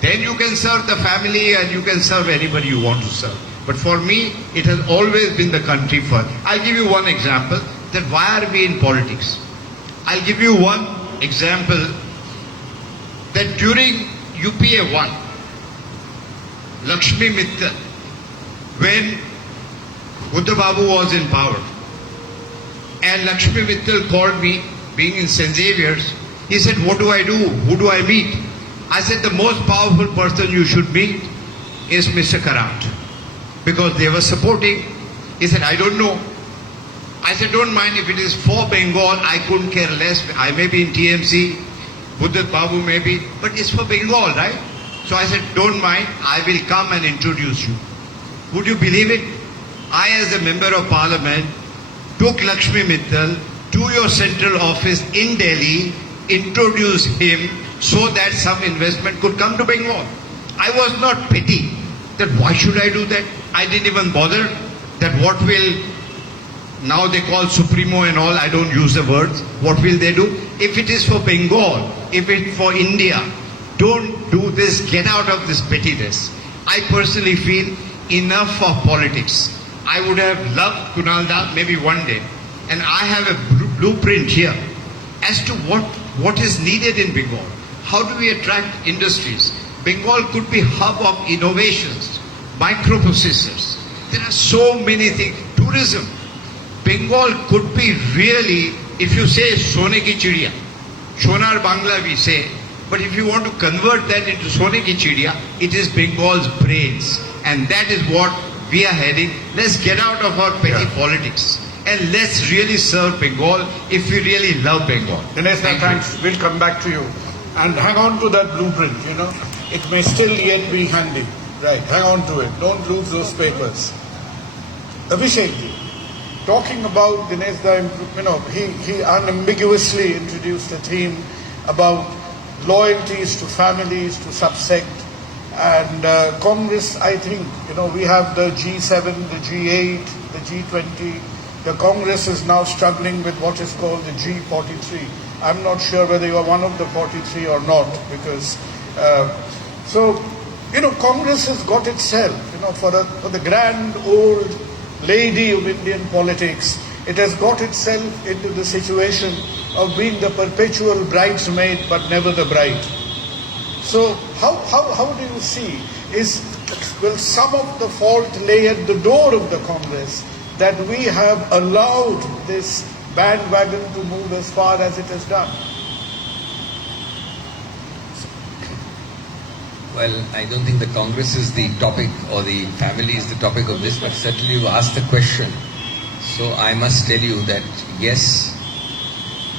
Then you can serve the family and you can serve anybody you want to serve. But for me, it has always been the country first. I'll give you one example, that why are we in politics? I'll give you one example, that during UPA 1, Lakshmi Mittal, when Buddha Babu was in power, and Lakshmi Mittal called me, being in St. Xavier's, he said, what do I do? Who do I meet? I said, the most powerful person you should meet is Mr. Karat. Because they were supporting. He said, I don't know. I said, don't mind if it is for Bengal, I couldn't care less. I may be in TMC, Buddha Babu may be, but it's for Bengal, right? So I said, don't mind, I will come and introduce you. Would you believe it? I, as a member of parliament, took Lakshmi Mittal to your central office in Delhi, introduced him so that some investment could come to Bengal. I was not petty. That why should I do that? I didn't even bother that what will, now they call Supremo and all, I don't use the words, what will they do? If it is for Bengal, if it's for India, don't do this, get out of this pettiness. I personally feel enough of politics. I would have loved Kunalda maybe one day, and I have a blueprint here as to what is needed in Bengal. How do we attract industries? Bengal could be hub of innovations. microprocessors. There are so many things. Tourism. Bengal could be really, if you say Sone ki Chidiya, Sonar Bangla we say, but if you want to convert that into Sone ki Chidiya, it is Bengal's brains. And that is what we are heading. Let's get out of our petty politics and let's really serve Bengal if we really love Bengal. Dinesh, thanks. We'll come back to you. And hang on to that blueprint, you know. It may still yet be handy. Right, hang on to it. Don't lose those papers. Abhishek, talking about Dinesh, you know, he unambiguously introduced a theme about loyalties to families, to subsect. And Congress, I think, you know, we have the G7, the G8, the G20. The Congress is now struggling with what is called the G43. I'm not sure whether you are one of the 43 or not, because you know, Congress has got itself, you know, for the grand old lady of Indian politics, it has got itself into the situation of being the perpetual bridesmaid but never the bride. So how do you see, will some of the fault lay at the door of the Congress that we have allowed this bandwagon to move as far as it has done? Well, I don't think the Congress is the topic or the family is the topic of this, but certainly you asked the question. So I must tell you that yes,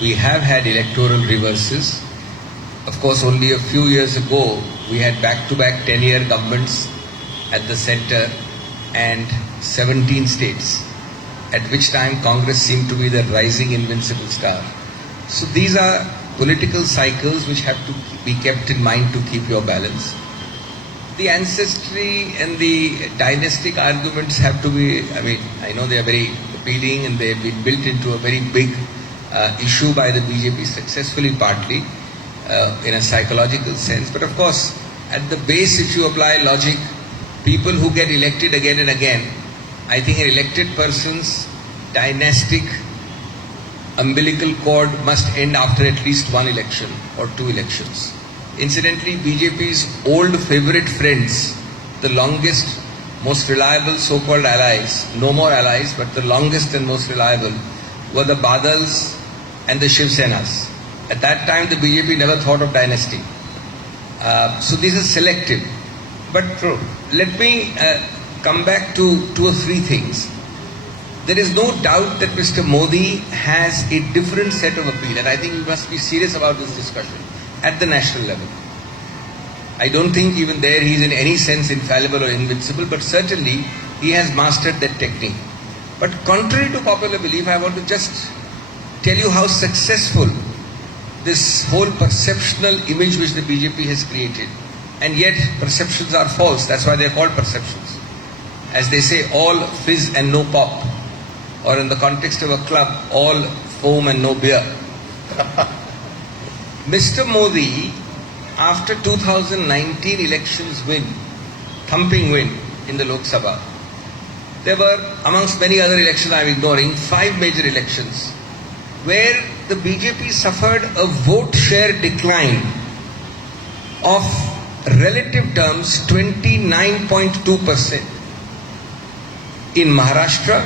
we have had electoral reverses. Of course, only a few years ago, we had back-to-back 10-year governments at the center and 17 states, at which time Congress seemed to be the rising invincible star. So these are political cycles which have to be kept in mind to keep your balance. The ancestry and the dynastic arguments have to be, I mean, I know they are very appealing and they have been built into a very big issue by the BJP successfully, partly in a psychological sense. But of course, at the base, if you apply logic, people who get elected again and again, I think an elected person's dynastic umbilical cord must end after at least one election or two elections. Incidentally, BJP's old favorite friends, the longest, most reliable so-called allies, no more allies, but the longest and most reliable, were the Badals and the Shiv Senas. At that time, the BJP never thought of dynasty. So this is selective. But let me come back to two or three things. There is no doubt that Mr. Modi has a different set of appeal, and I think we must be serious about this discussion at the national level. I don't think even there he is in any sense infallible or invincible, but certainly he has mastered that technique. But contrary to popular belief, I want to just tell you how successful this whole perceptional image which the BJP has created. And yet perceptions are false, that's why they are called perceptions. As they say, all fizz and no pop. Or in the context of a club, all foam and no beer. Mr. Modi, after 2019 elections win, thumping win in the Lok Sabha, there were, amongst many other elections I am ignoring, 5 major elections where the BJP suffered a vote share decline of relative terms 29.2% in Maharashtra,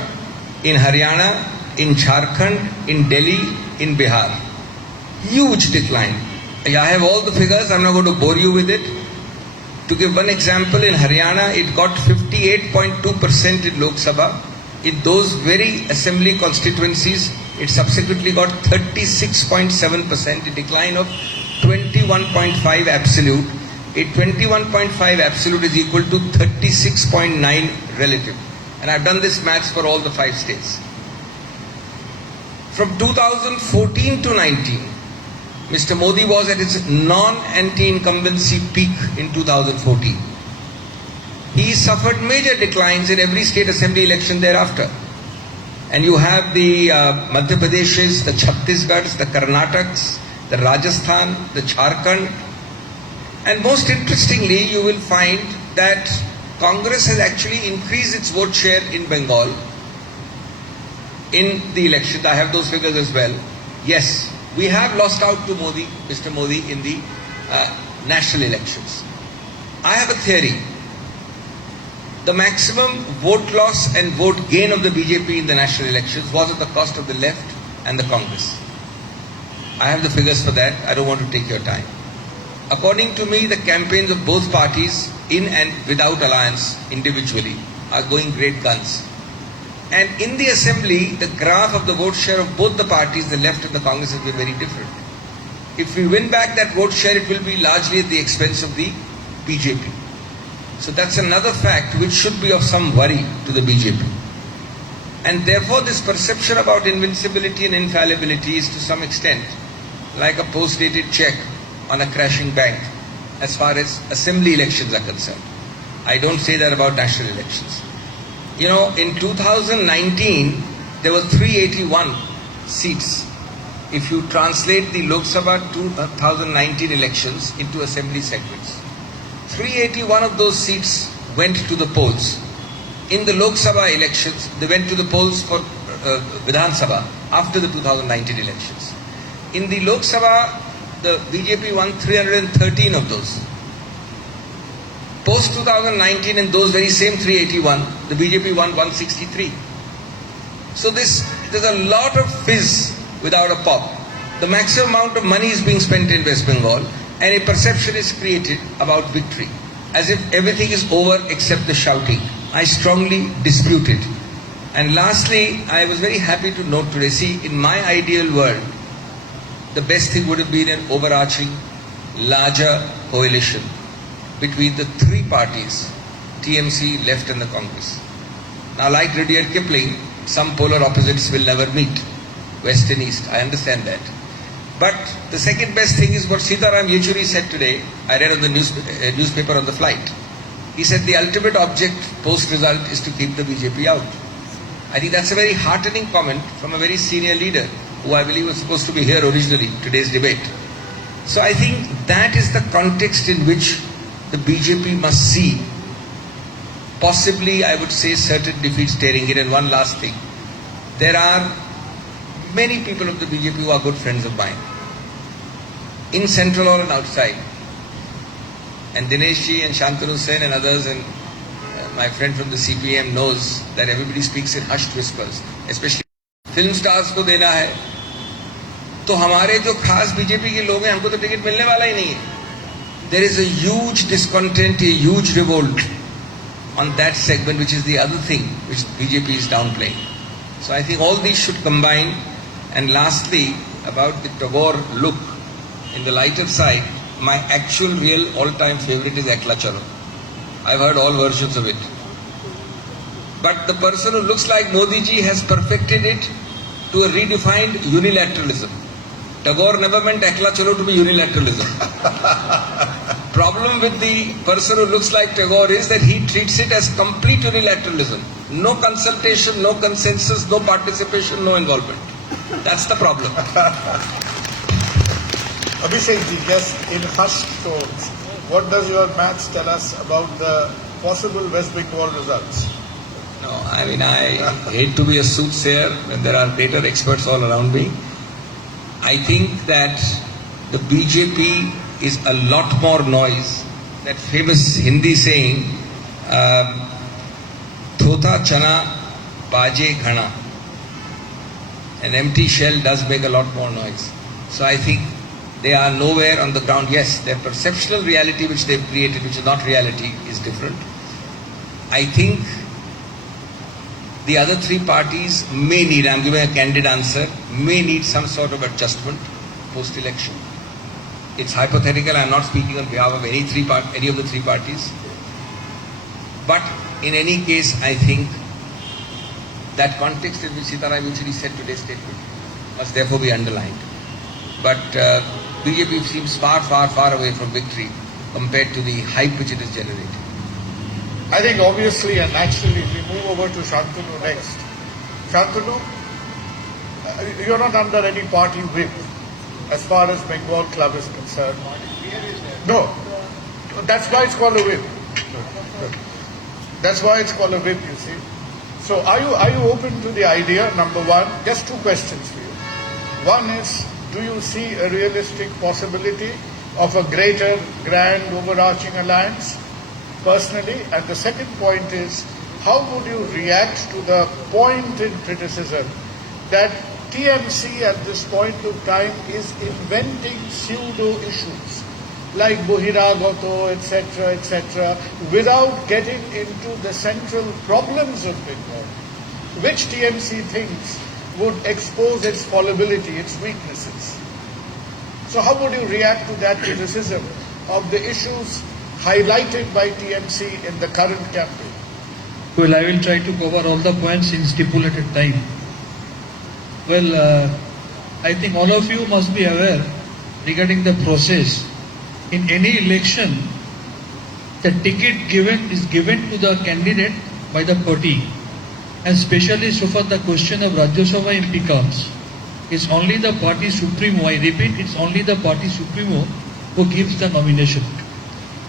in Haryana, in Jharkhand, in Delhi, in Bihar. Huge decline. I have all the figures, I'm not going to bore you with it. To give one example, in Haryana, it got 58.2% in Lok Sabha. In those very assembly constituencies, it subsequently got 36.7%, a decline of 21.5 absolute. A 21.5 absolute is equal to 36.9 relative. And I've done this maths for all the 5 states. From 2014 to 19, Mr. Modi was at his non-anti-incumbency peak in 2014. He suffered major declines in every state assembly election thereafter. And you have the Madhya Pradesh's, the Chhattisgarhs, the Karnataks, the Rajasthan, the Jharkhand. And most interestingly, you will find that Congress has actually increased its vote share in Bengal in the elections. I have those figures as well. Yes, we have lost out to Modi, Mr. Modi, in the national elections. I have a theory. The maximum vote loss and vote gain of the BJP in the national elections was at the cost of the left and the Congress. I have the figures for that. I don't want to take your time. According to me, the campaigns of both parties, in and without alliance, individually, are going great guns. And in the assembly, the graph of the vote share of both the parties, the left and the Congress, has been very different. If we win back that vote share, it will be largely at the expense of the BJP. So that's another fact which should be of some worry to the BJP. And therefore, this perception about invincibility and infallibility is to some extent like a post-dated check on a crashing bank as far as assembly elections are concerned. I don't say that about national elections. You know, in 2019, there were 381 seats. If you translate the Lok Sabha 2019 elections into assembly segments, 381 of those seats went to the polls. In the Lok Sabha elections, they went to the polls for Vidhan Sabha after the 2019 elections. In the Lok Sabha, the BJP won 313 of those. Post 2019, in those very same 381, the BJP won 163. So there's a lot of fizz without a pop. The maximum amount of money is being spent in West Bengal, and a perception is created about victory, as if everything is over except the shouting. I strongly dispute it. And lastly, I was very happy to note today, see, in my ideal world, the best thing would have been an overarching, larger coalition between the three parties, TMC, left and the Congress. Now, like Rudyard Kipling, some polar opposites will never meet, West and East. I understand that. But the second best thing is what Sitaram Yechuri said today. I read on the newspaper on the flight. He said the ultimate object post-result is to keep the BJP out. I think that's a very heartening comment from a very senior leader who I believe was supposed to be here originally, today's debate. So I think that is the context in which the BJP must see, possibly I would say, certain defeats staring it. And one last thing, there are many people of the BJP who are good friends of mine, in central or and outside. And Dinesh ji and Shantanu Sen and others, and my friend from the CPM knows that everybody speaks in hushed whispers, especially film stars को देना है, तो हमारे जो खास BJP के लोग हैं, हमको तो टिकट मिलने वाला ही नहीं है. There is a huge discontent, a huge revolt on that segment, which is the other thing which BJP is downplaying. So I think all these should combine. And lastly, about the Tagore look, in the lighter side, my actual real all-time favorite is Ekla Chalo. I've heard all versions of it. But the person who looks like Modi ji has perfected it to a redefined unilateralism. Tagore never meant Ekla Chalo to be unilateralism. Problem with the person who looks like Tagore is that he treats it as complete unilateralism. No consultation, no consensus, no participation, no involvement. That's the problem. Abhishek ji, just in hushed tones, what does your maths tell us about the possible West Bengal results? No, I mean, I hate to be a soothsayer when there are data experts all around me. I think that the BJP is a lot more noise. That famous Hindi saying, Thotha chana baje ghana. An empty shell does make a lot more noise. So I think they are nowhere on the ground. Yes, their perceptual reality which they've created, which is not reality, is different. I think the other three parties may need, I'm giving a candid answer, may need some sort of adjustment post-election. It's hypothetical, I'm not speaking on behalf of any of the three parties. But in any case, I think that context in which Sitaram Yechuri said today's statement must therefore be underlined. But BJP seems far, far, far away from victory compared to the hype which it is generating. I think obviously and naturally we move over to Shantanu next. Shantanu, you're not under any party whip as far as Bengal Club is concerned. No, that's why it's called a whip. That's why it's called a whip, you see. So are you open to the idea, number one? Just two questions for you. One is, do you see a realistic possibility of a greater, grand, overarching alliance? personally. And the second point is, how would you react to the pointed criticism that TMC at this point of time is inventing pseudo issues like Bohiragato, etc., without getting into the central problems of Bengal, which TMC thinks would expose its fallibility, its weaknesses. So how would you react to that criticism of the issues highlighted by TMC in the current campaign? Well, I will try to cover all the points in stipulated time. Well, I think all of you must be aware regarding the process. In any election, the ticket is given to the candidate by the party. And especially so far the question of Rajya Sabha MP comes. It's only the party supremo, I repeat, it's only the party supremo who gives the nomination.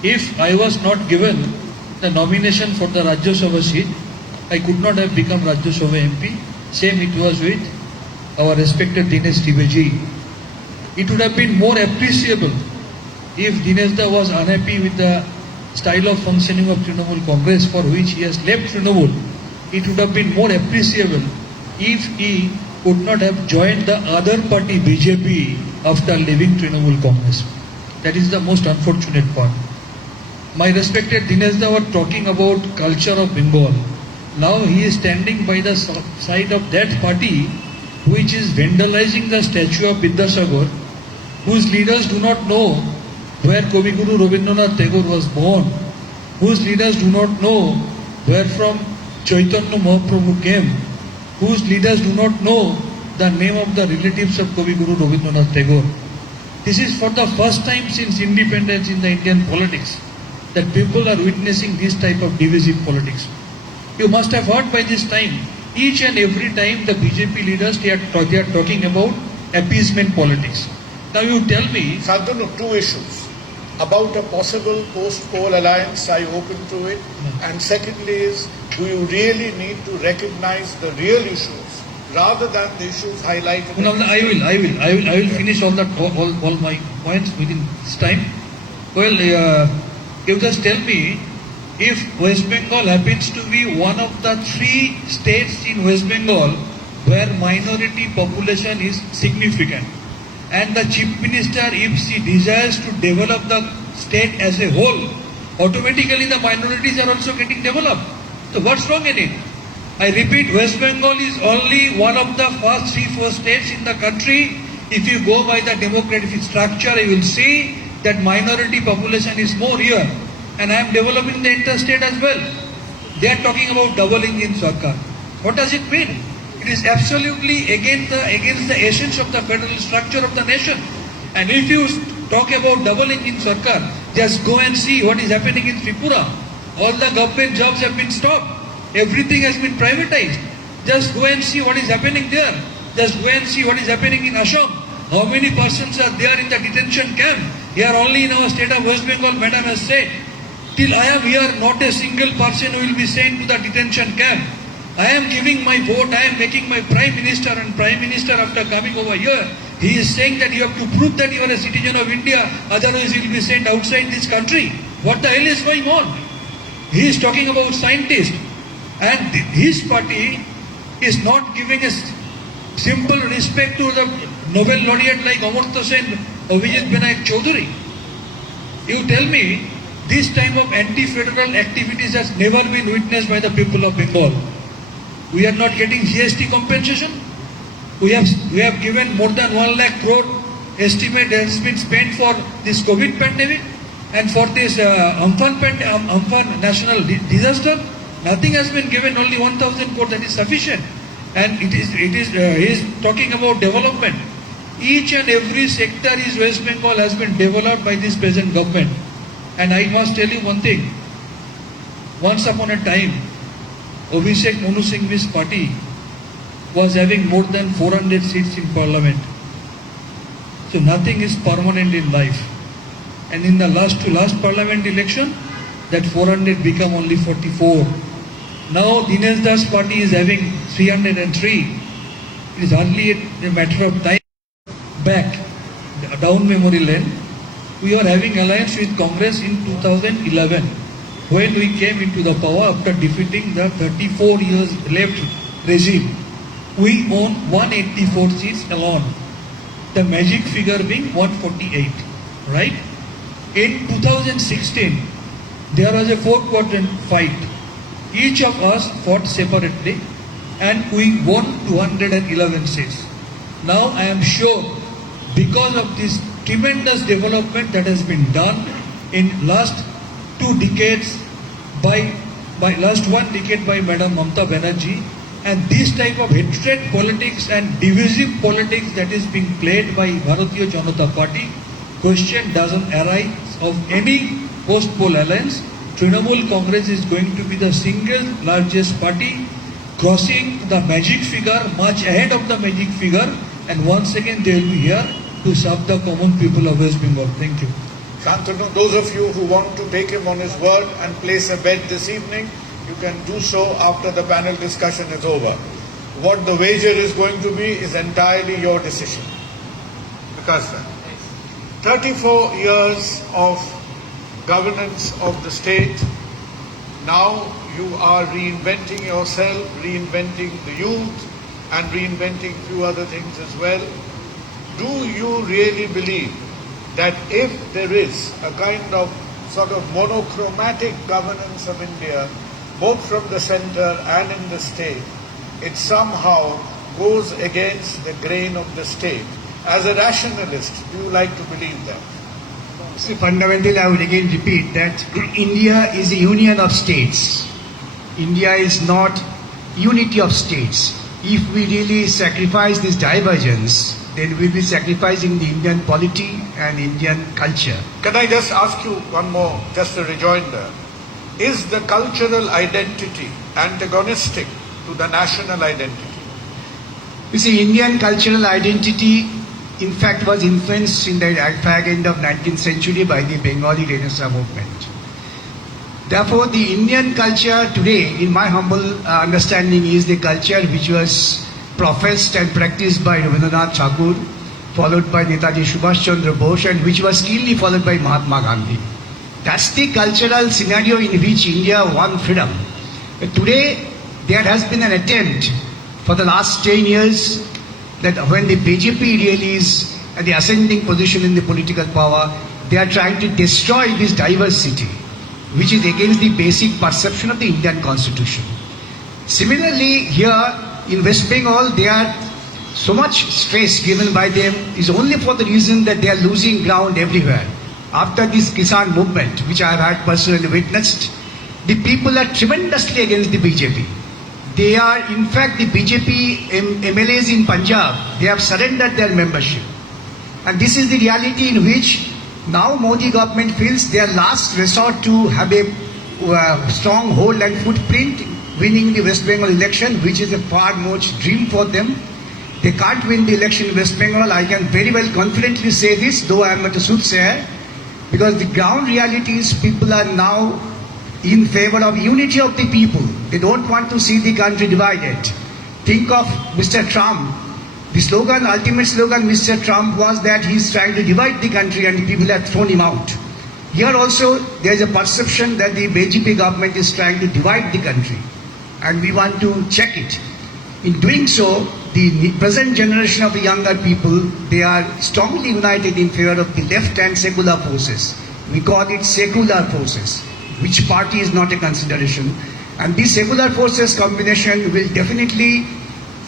If I was not given the nomination for the Rajya Sabha seat, I could not have become Rajya Sabha MP. Same it was with our respected Dinesh Tibeji. It would have been more appreciable if Dinesh Da was unhappy with the style of functioning of Trinamool Congress, for which he has left Trinamool. It would have been more appreciable if he could not have joined the other party BJP after leaving Trinamool Congress. That is the most unfortunate part. My respected Dinesh Da was talking about culture of Bengal. Now he is standing by the side of that party which is vandalizing the statue of Vidyasagar, whose leaders do not know where Kaviguru Rabindranath Tagore was born, whose leaders do not know where from Chaitanya Mahaprabhu came, whose leaders do not know the name of the relatives of Kaviguru Rabindranath Tagore. This is for the first time since independence in the Indian politics that people are witnessing this type of divisive politics. You must have heard by this time, each and every time the BJP leaders, they are talking about appeasement politics. Now you tell me... Shantanu, two issues. About a possible post-poll alliance, I open to it. And secondly is, do you really need to recognize the real issues rather than the issues highlighted? No, I will finish all my points within this time. Well, you just tell me, if West Bengal happens to be one of the 3 states in West Bengal where minority population is significant, and the Chief Minister, if she desires to develop the state as a whole, automatically the minorities are also getting developed. So what's wrong in it? I repeat, West Bengal is only one of the first 3-4 states in the country. If you go by the demographic structure, you will see that minority population is more here. And I am developing the interstate as well. They are talking about double engine Sarkar. What does it mean? It is absolutely against the essence of the federal structure of the nation. And if you talk about double engine Sarkar, just go and see what is happening in Tripura. All the government jobs have been stopped. Everything has been privatized. Just go and see what is happening there. Just go and see what is happening in Assam. How many persons are there in the detention camp? Here only in our state of West Bengal, Madam has said, till I am here, not a single person will be sent to the detention camp. I am giving my vote, I am making my Prime Minister, and Prime Minister after coming over here, he is saying that you have to prove that you are a citizen of India, otherwise you will be sent outside this country. What the hell is going on? He is talking about scientists, and his party is not giving a simple respect to the Nobel laureate like Amartya Sen, Abhijit Vinayak Chaudhary. You tell me, this type of anti-federal activities has never been witnessed by the people of Bengal. We are not getting GST compensation. We have given more than 1 lakh crore estimate has been spent for this COVID pandemic and for this Amphan national disaster. Nothing has been given, only 1,000 crore, that is sufficient. And he is talking about development. Each and every sector in West Bengal has been developed by this present government. And I must tell you one thing. Once upon a time, Abhishek Manu Singhvi's party was having more than 400 seats in parliament. So nothing is permanent in life. And in the last parliament election, that 400 become only 44. Now Dinesh Das party is having 303. It is hardly a matter of time. Back, down memory lane, we are having alliance with Congress in 2011. when we came into the power after defeating the 34 years left regime. We won 184 seats alone, the magic figure being 148, right? In 2016, there was a 4-quadrant fight. Each of us fought separately and we won 211 seats. Now I am sure because of this tremendous development that has been done in last 2 decades by last 1 decade by Madam Mamata Banerjee, and this type of hatred politics and divisive politics that is being played by Bharatiya Janata Party, question doesn't arise of any post-poll alliance. Trinamool Congress is going to be the single largest party, crossing the magic figure, much ahead of the magic figure, and once again they will be here to serve the common people of West Bengal. Thank you. Shantanu, those of you who want to take him on his word and place a bet this evening, you can do so after the panel discussion is over. What the wager is going to be is entirely your decision. Because 34 years of governance of the state, now you are reinventing yourself, reinventing the youth, and reinventing few other things as well. Do you really believe that if there is a kind of sort of monochromatic governance of India, both from the center and in the state, it somehow goes against the grain of the state? As a rationalist, do you like to believe that? So fundamentally, I would again repeat that India is a union of states. India is not unity of states. If we really sacrifice this divergence, then we'll be sacrificing the Indian polity and Indian culture. Can I just ask you one more, just a rejoinder? Is the cultural identity antagonistic to the national identity? You see, Indian cultural identity, in fact, was influenced in the fag end of 19th century by the Bengali Renaissance movement. Therefore, the Indian culture today, in my humble understanding, is the culture which was professed and practiced by Rabindranath Tagore, followed by Netaji Subhash Chandra Bose, and which was keenly followed by Mahatma Gandhi. That's the cultural scenario in which India won freedom. But today, there has been an attempt for the last 10 years that when the BJP really is at the ascending position in the political power, they are trying to destroy this diversity, which is against the basic perception of the Indian constitution. Similarly, here in West Bengal, they are so much stress given by them is only for the reason that they are losing ground everywhere. After this Kisan movement, which I have had personally witnessed, the people are tremendously against the BJP. They are, in fact, the BJP MLAs in Punjab, they have surrendered their membership. And this is the reality in which now Modi government feels their last resort to have a strong hold and footprint, winning the West Bengal election, which is a far much dream for them. They can't win the election in West Bengal. I can very well confidently say this, though I am not a soothsayer, because the ground reality is people are now in favor of unity of the people. They don't want to see the country divided. Think of Mr. Trump. The slogan, ultimate slogan Mr. Trump was that he's trying to divide the country and the people have thrown him out. Here also there is a perception that the BJP government is trying to divide the country, and we want to check it. In doing so, the present generation of the younger people, they are strongly united in favor of the left and secular forces. We call it secular forces, which party is not a consideration. And this secular forces combination will definitely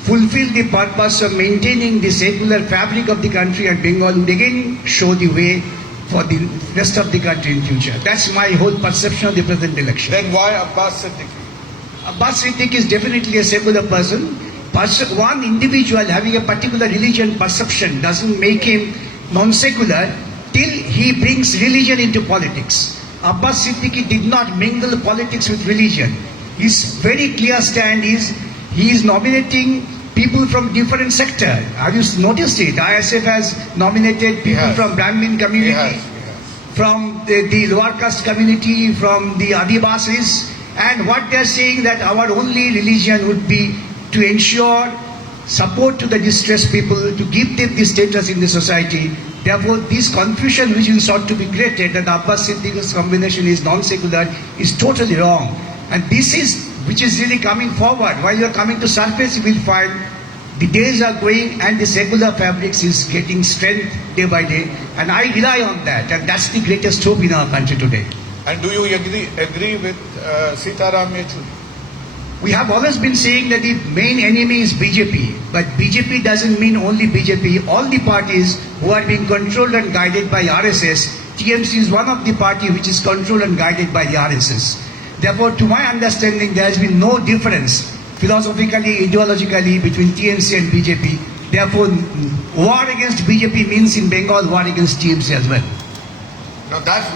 fulfill the purpose of maintaining the secular fabric of the country, and Bengal would again show the way for the rest of the country in future. That's my whole perception of the present election. Then why Abbas Siddiqui? Abbas Siddiqui is definitely a secular person. One individual having a particular religion perception doesn't make him non-secular till he brings religion into politics. Abbas Siddiqui did not mingle politics with religion. His very clear stand is he is nominating people from different sector. Have you noticed it? ISF has nominated people from Brahmin community, from the lower caste community, from the Adivasis, and what they are saying that our only religion would be to ensure support to the distressed people, to give them the status in the society. Therefore, this confusion which is sought to be created that Abbas Siddique's combination is non-secular is totally wrong. And this is which is really coming forward. While you are coming to surface, you will find the days are going and the secular fabrics is getting strength day by day. And I rely on that. And that's the greatest hope in our country today. And do you agree with Sitaram Yechuri? We have always been saying that the main enemy is BJP, but BJP doesn't mean only BJP. All the parties who are being controlled and guided by RSS, TMC is one of the party which is controlled and guided by the RSS. Therefore, to my understanding, there has been no difference philosophically, ideologically between TMC and BJP. Therefore, war against BJP means in Bengal war against TMC as well. Now that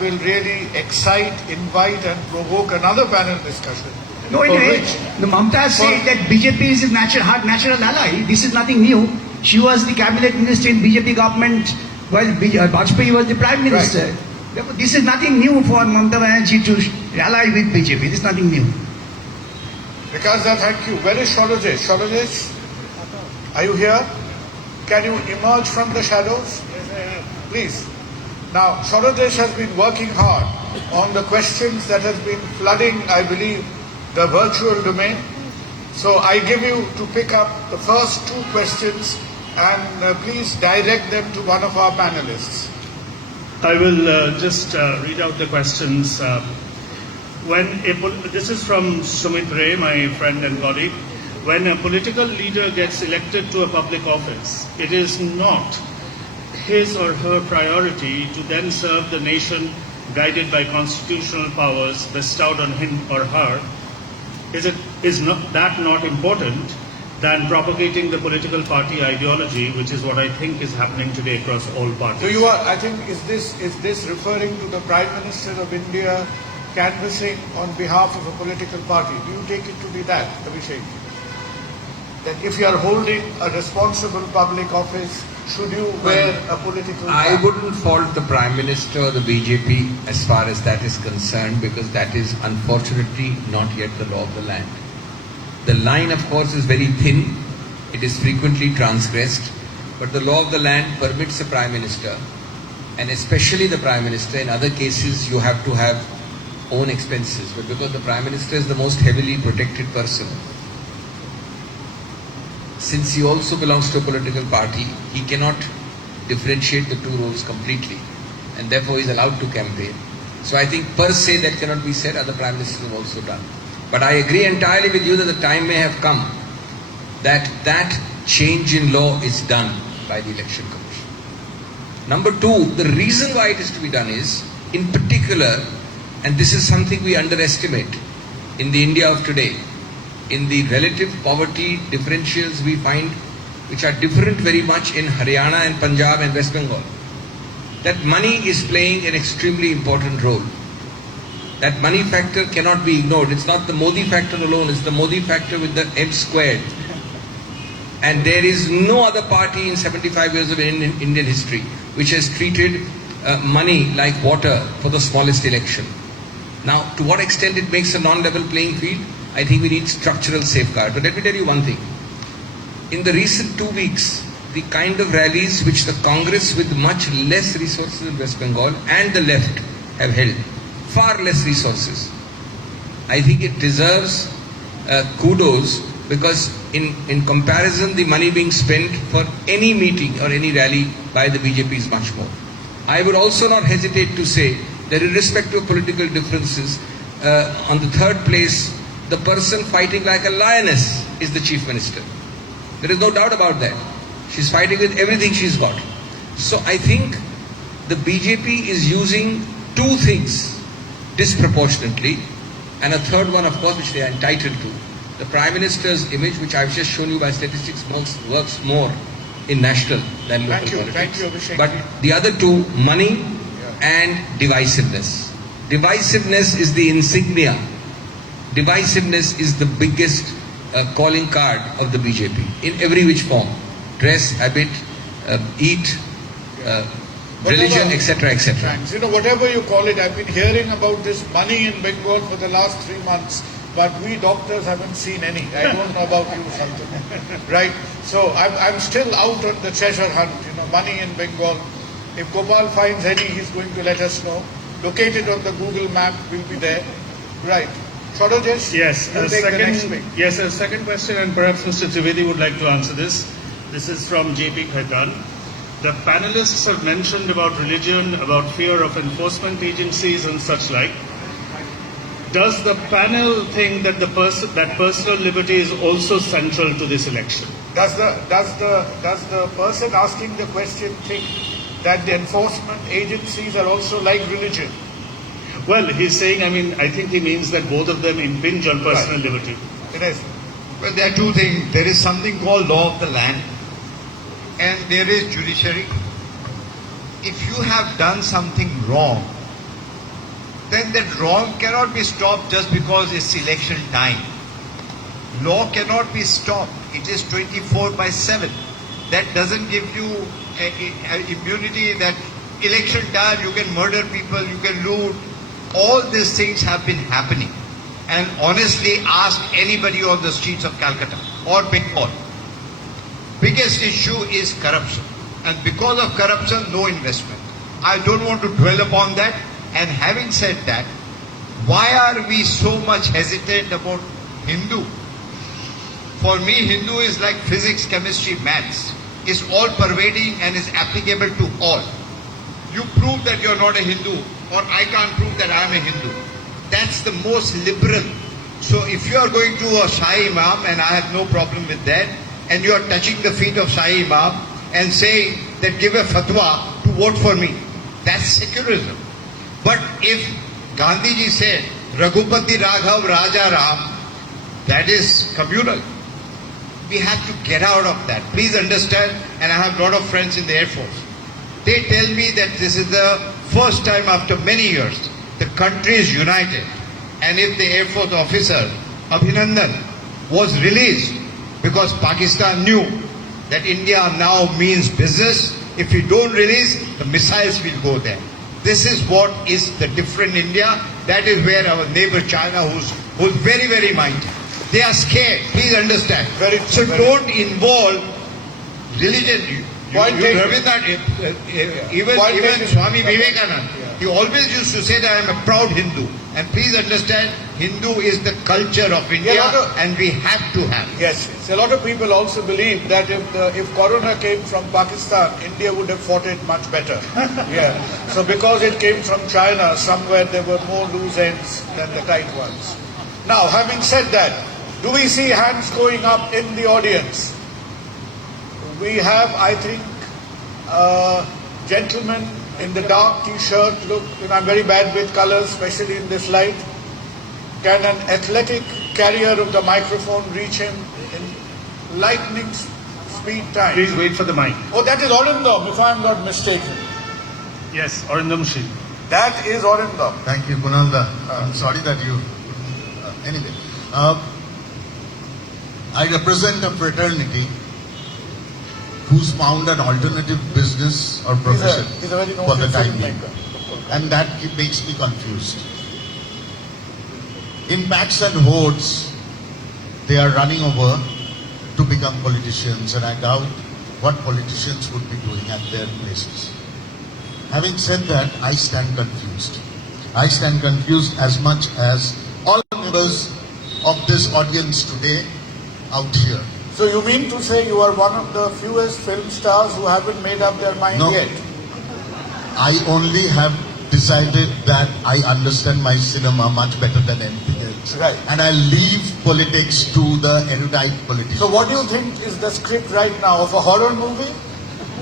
will really excite, invite and provoke another panel discussion. No, For anyway, which- the Mamta said that BJP is his natural ally. This is nothing new. She was the cabinet minister in BJP government while Vajpayee was the prime minister. Therefore, this is nothing new for Mamta Banerjee to ally with BJP. This is nothing new. Vikasda, thank you. Where is Shorojesh? Shorojesh, are you here? Can you emerge from the shadows? Please. Now, Shorojesh has been working hard on the questions that has been flooding, I believe, the virtual domain. So I give you to pick up the first two questions and please direct them to one of our panelists. I will just read out the questions. This is from Sumit Ray, my friend and colleague. When a political leader gets elected to a public office, it is not his or her priority to then serve the nation guided by constitutional powers bestowed on him or her. Is that not important than propagating the political party ideology, which is what I think is happening today across all parties? So you are, I think, is this referring to the Prime Minister of India canvassing on behalf of a political party? Do you take it to be that, Abhishek? That if you are holding a responsible public office, should you wear a political I cap? wouldn't fault the Prime Minister or the BJP as far as that is concerned, because that is unfortunately not yet the law of the land. The line, of course, is very thin. It is frequently transgressed. But the law of the land permits the Prime Minister, and especially the Prime Minister, in other cases you have to have own expenses. But because the Prime Minister is the most heavily protected person, since he also belongs to a political party, he cannot differentiate the two roles completely, and therefore he is allowed to campaign. So I think per se that cannot be said, other Prime Ministers have also done. But I agree entirely with you that the time may have come that change in law is done by the Election Commission. Number two, the reason why it is to be done is, in particular, and this is something we underestimate in the India of today, in the relative poverty differentials we find, which are different very much in Haryana and Punjab and West Bengal, that money is playing an extremely important role. That money factor cannot be ignored. It's not the Modi factor alone, it's the Modi factor with the M squared. And there is no other party in 75 years of Indian history which has treated money like water for the smallest election. Now, to what extent it makes a non-level playing field, I think we need structural safeguard. But let me tell you one thing. In the recent 2 weeks, the kind of rallies which the Congress with much less resources in West Bengal and the left have held, far less resources, I think it deserves kudos, because in comparison, the money being spent for any meeting or any rally by the BJP is much more. I would also not hesitate to say that irrespective of political differences, on the third place, the person fighting like a lioness is the Chief Minister. There is no doubt about that. She's fighting with everything she's got. So I think the BJP is using two things disproportionately, and a third one, of course, which they are entitled to. The Prime Minister's image, which I've just shown you by statistics, works more in national than local politics. Thank you, Abhishek. But the other two, money and divisiveness. Divisiveness is the insignia. Divisiveness is the biggest calling card of the BJP in every which form. Dress, habit, eat, religion, etc., etc. Thanks. You know, whatever you call it, I've been hearing about this money in Bengal for the last 3 months. but we doctors haven't seen any. I don't know about you, Shantanu. Right? So I'm still out on the treasure hunt, money in Bengal. If Gopal finds any, he's going to let us know. Located on the Google map, will be there. Right. Shodajesh? Yes, you take the next thing. yes, a second question, and perhaps Mr. Trivedi would like to answer this. This is from JP Khaitan. The panelists have mentioned about religion, about fear of enforcement agencies and such like. Does the panel think that that personal liberty is also central to this election? Does the person asking the question think that the enforcement agencies are also like religion? Well, he's saying, I think he means that both of them impinge on personal liberty. It is. Well, there are two things. There is something called law of the land, and there is judiciary. If you have done something wrong, then that wrong cannot be stopped just because it's election time. Law cannot be stopped. It is 24/7. That doesn't give you a immunity that election time you can murder people, you can loot. All these things have been happening. And honestly, ask anybody on the streets of Calcutta or Bengal. Biggest issue is corruption. And because of corruption, no investment. I don't want to dwell upon that. And having said that, why are we so much hesitant about Hindu? For me, Hindu is like physics, chemistry, maths. It's all pervading and is applicable to all. You prove that you're not a Hindu, or I can't prove that I'm a Hindu. That's the most liberal. So if you are going to a Shahi Imam, and I have no problem with that, and you are touching the feet of Shahi Imam and saying that give a fatwa to vote for me, that's secularism. But if Gandhiji said, Raghupati Raghav Raja Ram, that is communal. We have to get out of that. Please understand, and I have a lot of friends in the Air Force. They tell me that this is the first time after many years the country is united. And if the Air Force officer, Abhinandan, was released because Pakistan knew that India now means business, if we don't release, the missiles will go there. This is what is the different India. That is where our neighbor China, who's very, very mighty. They are scared. Please understand. Very true, so very don't involve religion. Even Swami Vivekananda, he always used to say that I am a proud Hindu. And please understand, Hindu is the culture of India, and we have to have it. Yes, a lot of people also believe that if Corona came from Pakistan, India would have fought it much better. Yeah. So because it came from China, somewhere there were more loose ends than the tight ones. Now, having said that, do we see hands going up in the audience? We have, I think, a gentleman in the dark t-shirt. Look, I'm very bad with colors, especially in this light. Can an athletic carrier of the microphone reach him in lightning speed time? Please wait for the mic. Oh, that is Orindam, if I'm not mistaken. Yes, Arindam Shi. That is Orindam. Thank you, Kunalda. I'm sorry that you... anyway, I represent a fraternity who's found an alternative business or profession He's a very for the noted time being. filmmaker. And that makes me confused. In packs and hordes, they are running over to become politicians, and I doubt what politicians would be doing at their places. Having said that, I stand confused. I stand confused as much as all members of this audience today out here. So you mean to say you are one of the fewest film stars who haven't made up their mind No. yet? I only have decided that I understand my cinema much better than anything else. Right. And I leave politics to the erudite politicians. So what do you think is the script right now, of a horror movie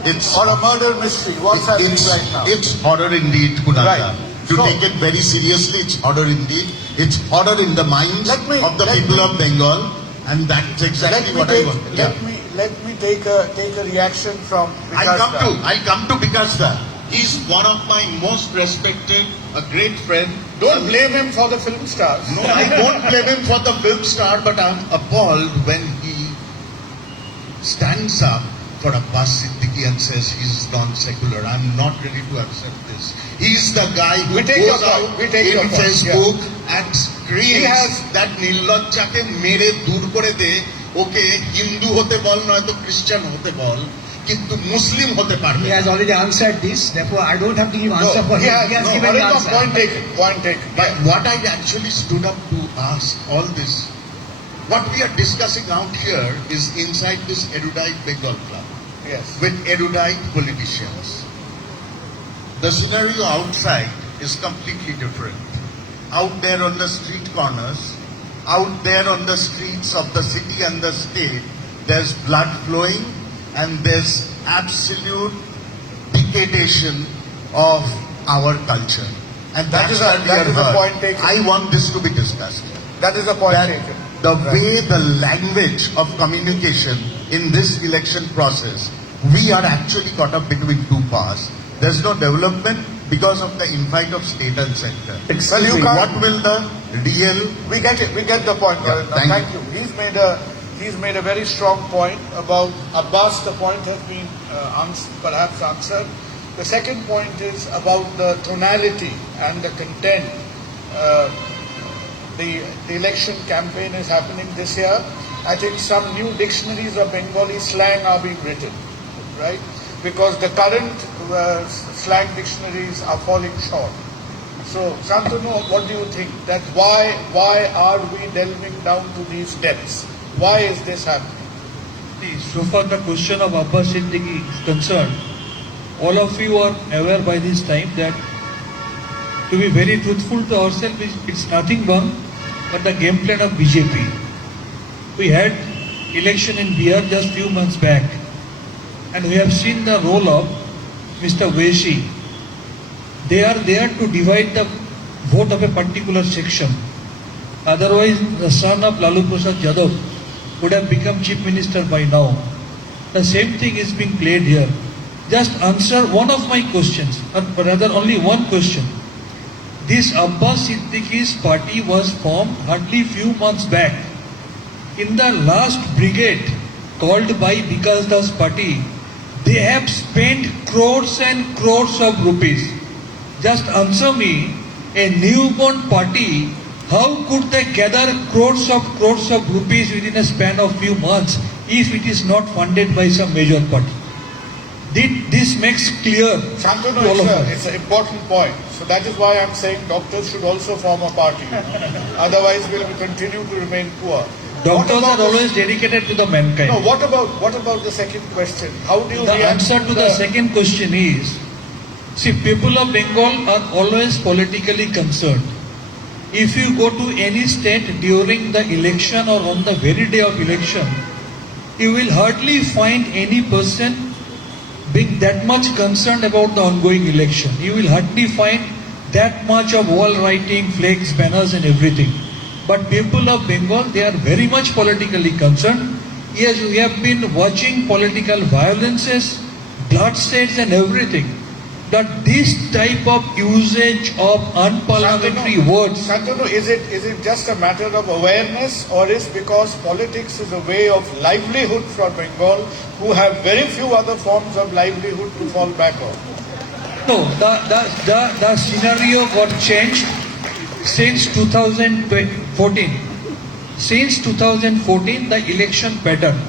It's, or a murder mystery? What's happening right now? It's horror indeed, Kunal. Right. To So- take it very seriously, it's horror indeed. It's horror in the minds Let me- of the let people me- of Bengal, and that's exactly what I want. Yeah. Let me take a reaction from Vikas Da. I'll come to Vikas Da. He's one of my most respected, a great friend. Don't blame him for the film stars. No, I won't blame him for the film star, but I'm appalled when he stands up for Abbas Siddiqui and says he's non-secular. I'm not ready to accept this. He's the guy who We take your goes point. out We take your in point. Facebook and He has- screams that নির্লজ্জাকে মেরে দূর করে দে, ওকে হিন্দু হতে বল নয়তো খ্রিস্টান হতে বল, কিন্তু মুসলিম হতে পারবে He না। has already answered this, therefore I don't have to give answer for him. He has given the Arindam, answer. point taken. Point taken. But what I actually stood up to ask all this, what we are discussing out here is inside this erudite Bengal club Yes. with erudite politicians. The scenario outside is completely different. Out there on the street corners, out there on the streets of the city and the state, there's blood flowing and there's absolute degradation of our culture. And that is what we that are is a heard. point taken. I want this to be discussed. That is the point That taken. the way the language of communication in this election process, we are actually caught up between two paths. There's no development because of the invite of state and center. Well, you can't- What will the real We get it. We get the point. Yeah, Arindam. thank you. He's made a very strong point about Abbas. The point has been perhaps answered. The second point is about the tonality and the content. The election campaign is happening this year. I think some new dictionaries of Bengali slang are being written, right? Because the current slang dictionaries are falling short. So, Santanu, what do you think? That why are we delving down to these depths? Why is this happening? See, so far the question of Abbas Siddiqui is concerned, all of you are aware by this time that, to be very truthful to ourselves, it's nothing but the game plan of BJP. We had election in Bihar just few months back, and we have seen the role of Mr. Veshi. They are there to divide the vote of a particular section. Otherwise, the son of Lalu Prasad Yadav would have become chief minister by now. The same thing is being played here. Just answer one of my questions, or rather only one question. This Abbas Siddiqui's party was formed hardly few months back. In the last brigade called by Vikas Das party, they have spent crores and crores of rupees. Just answer me, a newborn party, how could they gather crores of rupees within a span of few months if it is not funded by some major party? This makes clear Shantanu, to all of us. it's an important point. So that is why I'm saying doctors should also form a party. Otherwise, we'll continue to remain poor. Doctors What are about always dedicated to the mankind. No, what about the second question? How do you The react answer to the second question is, see, people of Bengal are always politically concerned. If you go to any state during the election or on the very day of election, you will hardly find any person being that much concerned about the ongoing election. You will hardly find that much of wall writing, flags, banners and everything. But people of Bengal, they are very much politically concerned. Yes, we have been watching political violences, bloodsheds and everything. That this type of usage of unparliamentary words, Shantanu, is it just a matter of awareness, or is because politics is a way of livelihood for Bengal, who have very few other forms of livelihood to fall back on? no, the scenario got changed since 2014. Since 2014, the election pattern.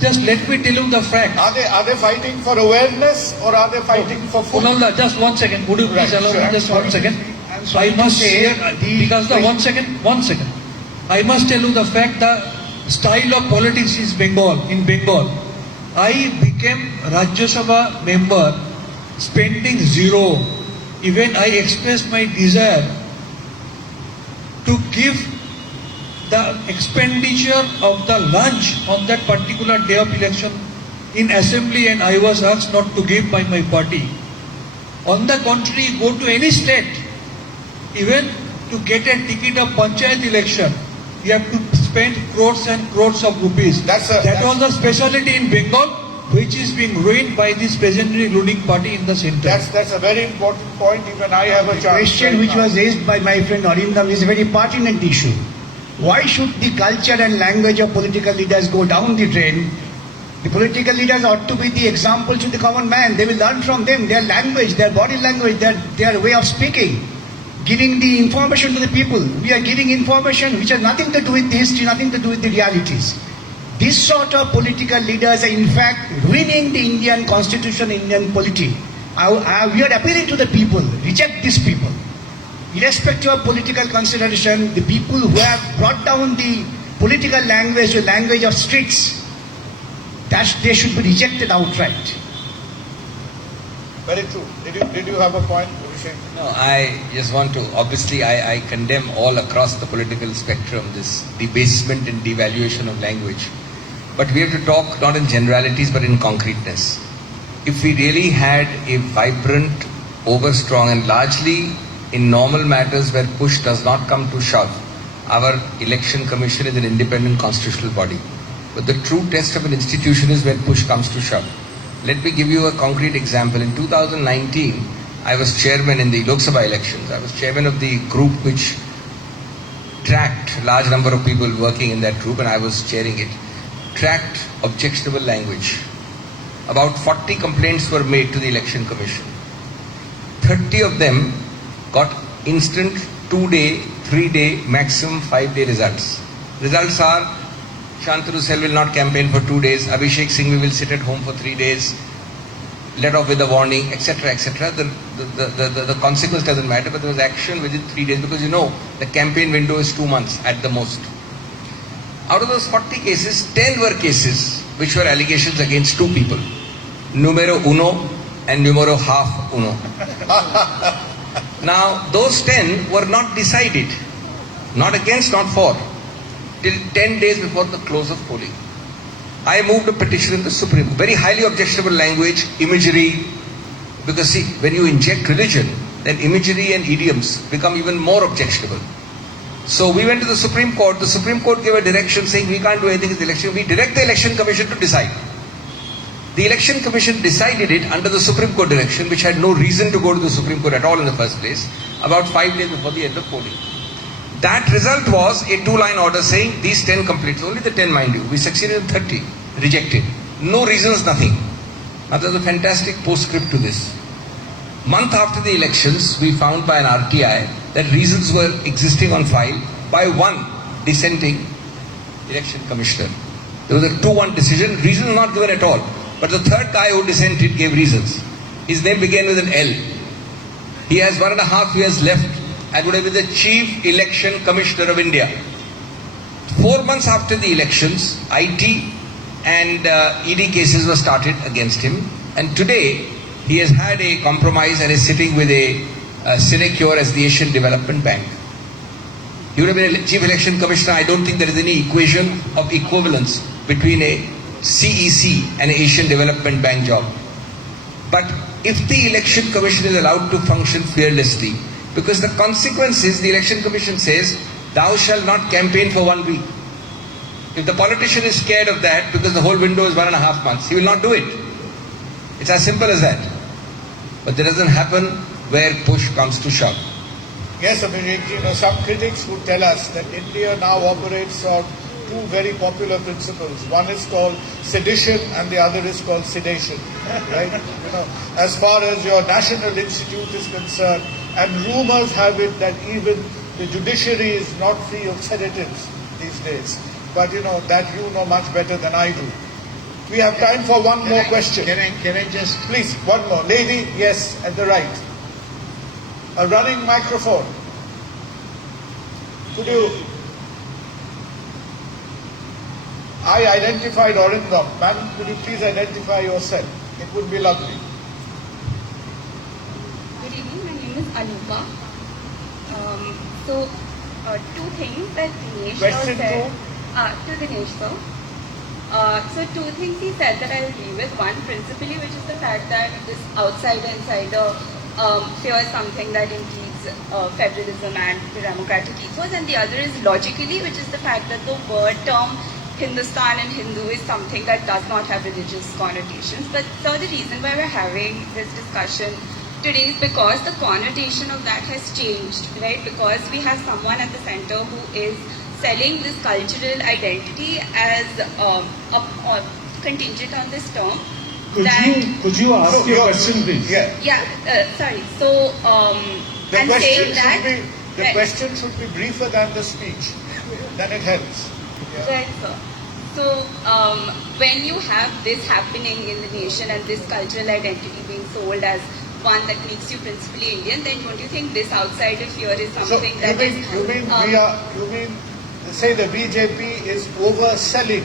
Just let me tell you the fact. Are they fighting for awareness, or are they fighting for food? Kunalda, just 1 second. Would you please Right, allow me sure. just 1 second? I'm sorry I must to say, share, because the 1 second. I must tell you the fact, the style of politics is in Bengal. I became Rajya Sabha member spending zero. Even I expressed my desire to give the expenditure of the lunch on that particular day of election in assembly, and I was asked not to give by my party. On the contrary, go to any state, even to get a ticket of panchayat election, you have to spend crores and crores of rupees. That was the specialty in Bengal, which is being ruined by this presently ruling party in the center. That's a very important point. Even I have a The chance. question right which now. was raised by my friend Arindam is a very pertinent issue. Why should the culture and language of political leaders go down the drain The political leaders ought to be the example to the common man. They will learn from them, their language, their body language, their way of speaking, giving the information to the people. We are giving information which has nothing to do with the history, nothing to do with the realities. This sort of political leaders are in fact ruining the Indian constitution, Indian polity. We are appealing to the people, reject these people. Irrespective of political consideration, the people who have brought down the political language, the language of streets, that they should be rejected outright. Very true. Did you have a point, Abhishek? No, I just want to, obviously I condemn all across the political spectrum this debasement and devaluation of language. But we have to talk not in generalities but in concreteness. If we really had a vibrant, over-strong and largely in normal matters where push does not come to shove, our election commission is an independent constitutional body. But the true test of an institution is when push comes to shove. Let me give you a concrete example. In 2019, I was chairman in the Lok Sabha elections. I was chairman of the group which tracked a large number of people working in that group, and I was chairing it. Tracked objectionable language. About 40 complaints were made to the election commission. 30 of them got instant 2-day, 3-day, maximum 5-day results. Results are Shantanu Sel will not campaign for 2 days, Abhishek Singh will sit at home for 3 days, let off with a warning, etc., etc. The consequence doesn't matter, but there was action within 3 days because the campaign window is 2 months at the most. Out of those 40 cases, 10 were cases which were allegations against 2 people, numero uno and numero half uno. Now, those 10 were not decided, not against, not for, till 10 days before the close of polling. I moved a petition in the Supreme Court, very highly objectionable language, imagery, because see, when you inject religion, then imagery and idioms become even more objectionable. So we went to the Supreme Court gave a direction saying we can't do anything in the election, we direct the Election Commission to decide. The Election Commission decided it under the Supreme Court direction, which had no reason to go to the Supreme Court at all in the first place, about 5 days before the end of polling. That result was a 2-line order saying these 10 complaints, only the 10 mind you, we succeeded in 30, rejected. No reasons, nothing. Now there's a fantastic postscript to this. Month after the elections, we found by an RTI that reasons were existing on file by one dissenting election commissioner. There was a 2-1 decision, reasons not given at all. But the third guy who dissented gave reasons. His name began with an L. He has 1.5 years left and would have been the Chief Election Commissioner of India. 4 months after the elections, IT and ED cases were started against him. And today, he has had a compromise and is sitting with a sinecure as the Asian Development Bank. He would have been a Chief Election Commissioner. I don't think there is any equation of equivalence between a CEC and an Asian Development Bank job. But if the Election Commission is allowed to function fearlessly, because the consequence is the Election Commission says, thou shalt not campaign for 1 week. If the politician is scared of that because the whole window is 1.5 months, he will not do it. It's as simple as that. But that doesn't happen where push comes to shove. Yes, Abhishek, some critics would tell us that India now operates on 2 very popular principles. One is called sedition and the other is called sedation. Right? As far as your national institute is concerned, and rumors have it that even the judiciary is not free of sedatives these days. But that you know much better than I do. We have time for one more question. Can I just... Please, one more. Lady, yes, at the right. A running microphone. Could you... I identified Orindam. Madam, could you please identify yourself? It would be lovely. Good evening, my name is Anupa. Two things that Dinesh Question said. To Dinesh sir. So 2 things he said that I agree with. One, principally, which is the fact that this outsider-insider fear is something that impedes federalism and the democratic ethos. And the other is logically, which is the fact that the word term Hindustan and Hindu is something that does not have religious connotations. But so the reason why we're having this discussion today is because the connotation of that has changed, right? Because we have someone at the center who is selling this cultural identity as contingent on this term. Could you ask your question, please? Yeah. Sorry. So, The I'm saying that right. question should be briefer than the speech. Then it helps. Right, sir. So, when you have this happening in the nation and this cultural identity being sold as one that makes you principally Indian, then don't you think this outsider fear is So something that is? you mean say the BJP is overselling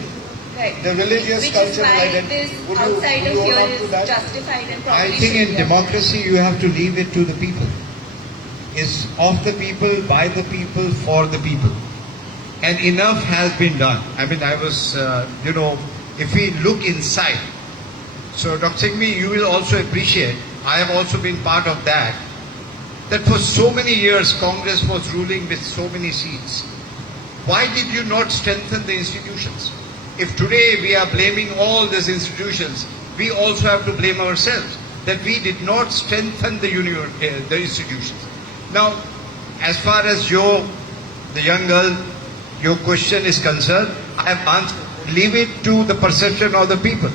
Right. the religious Which cultural is why identity? this Would outsider you fear hold on to is that? justified and I probably think should in be. democracy you have to leave it to the people. It's of the people, by the people, for the people. And enough has been done. I mean, I was, if we look inside, so Dr. Singhvi, you will also appreciate, I have also been part of that for so many years Congress was ruling with so many seats. Why did you not strengthen the institutions? If today we are blaming all these institutions, we also have to blame ourselves that we did not strengthen the institutions. Now, as far as the young girl, your question is concerned, I have answered. Leave it to the perception of the people.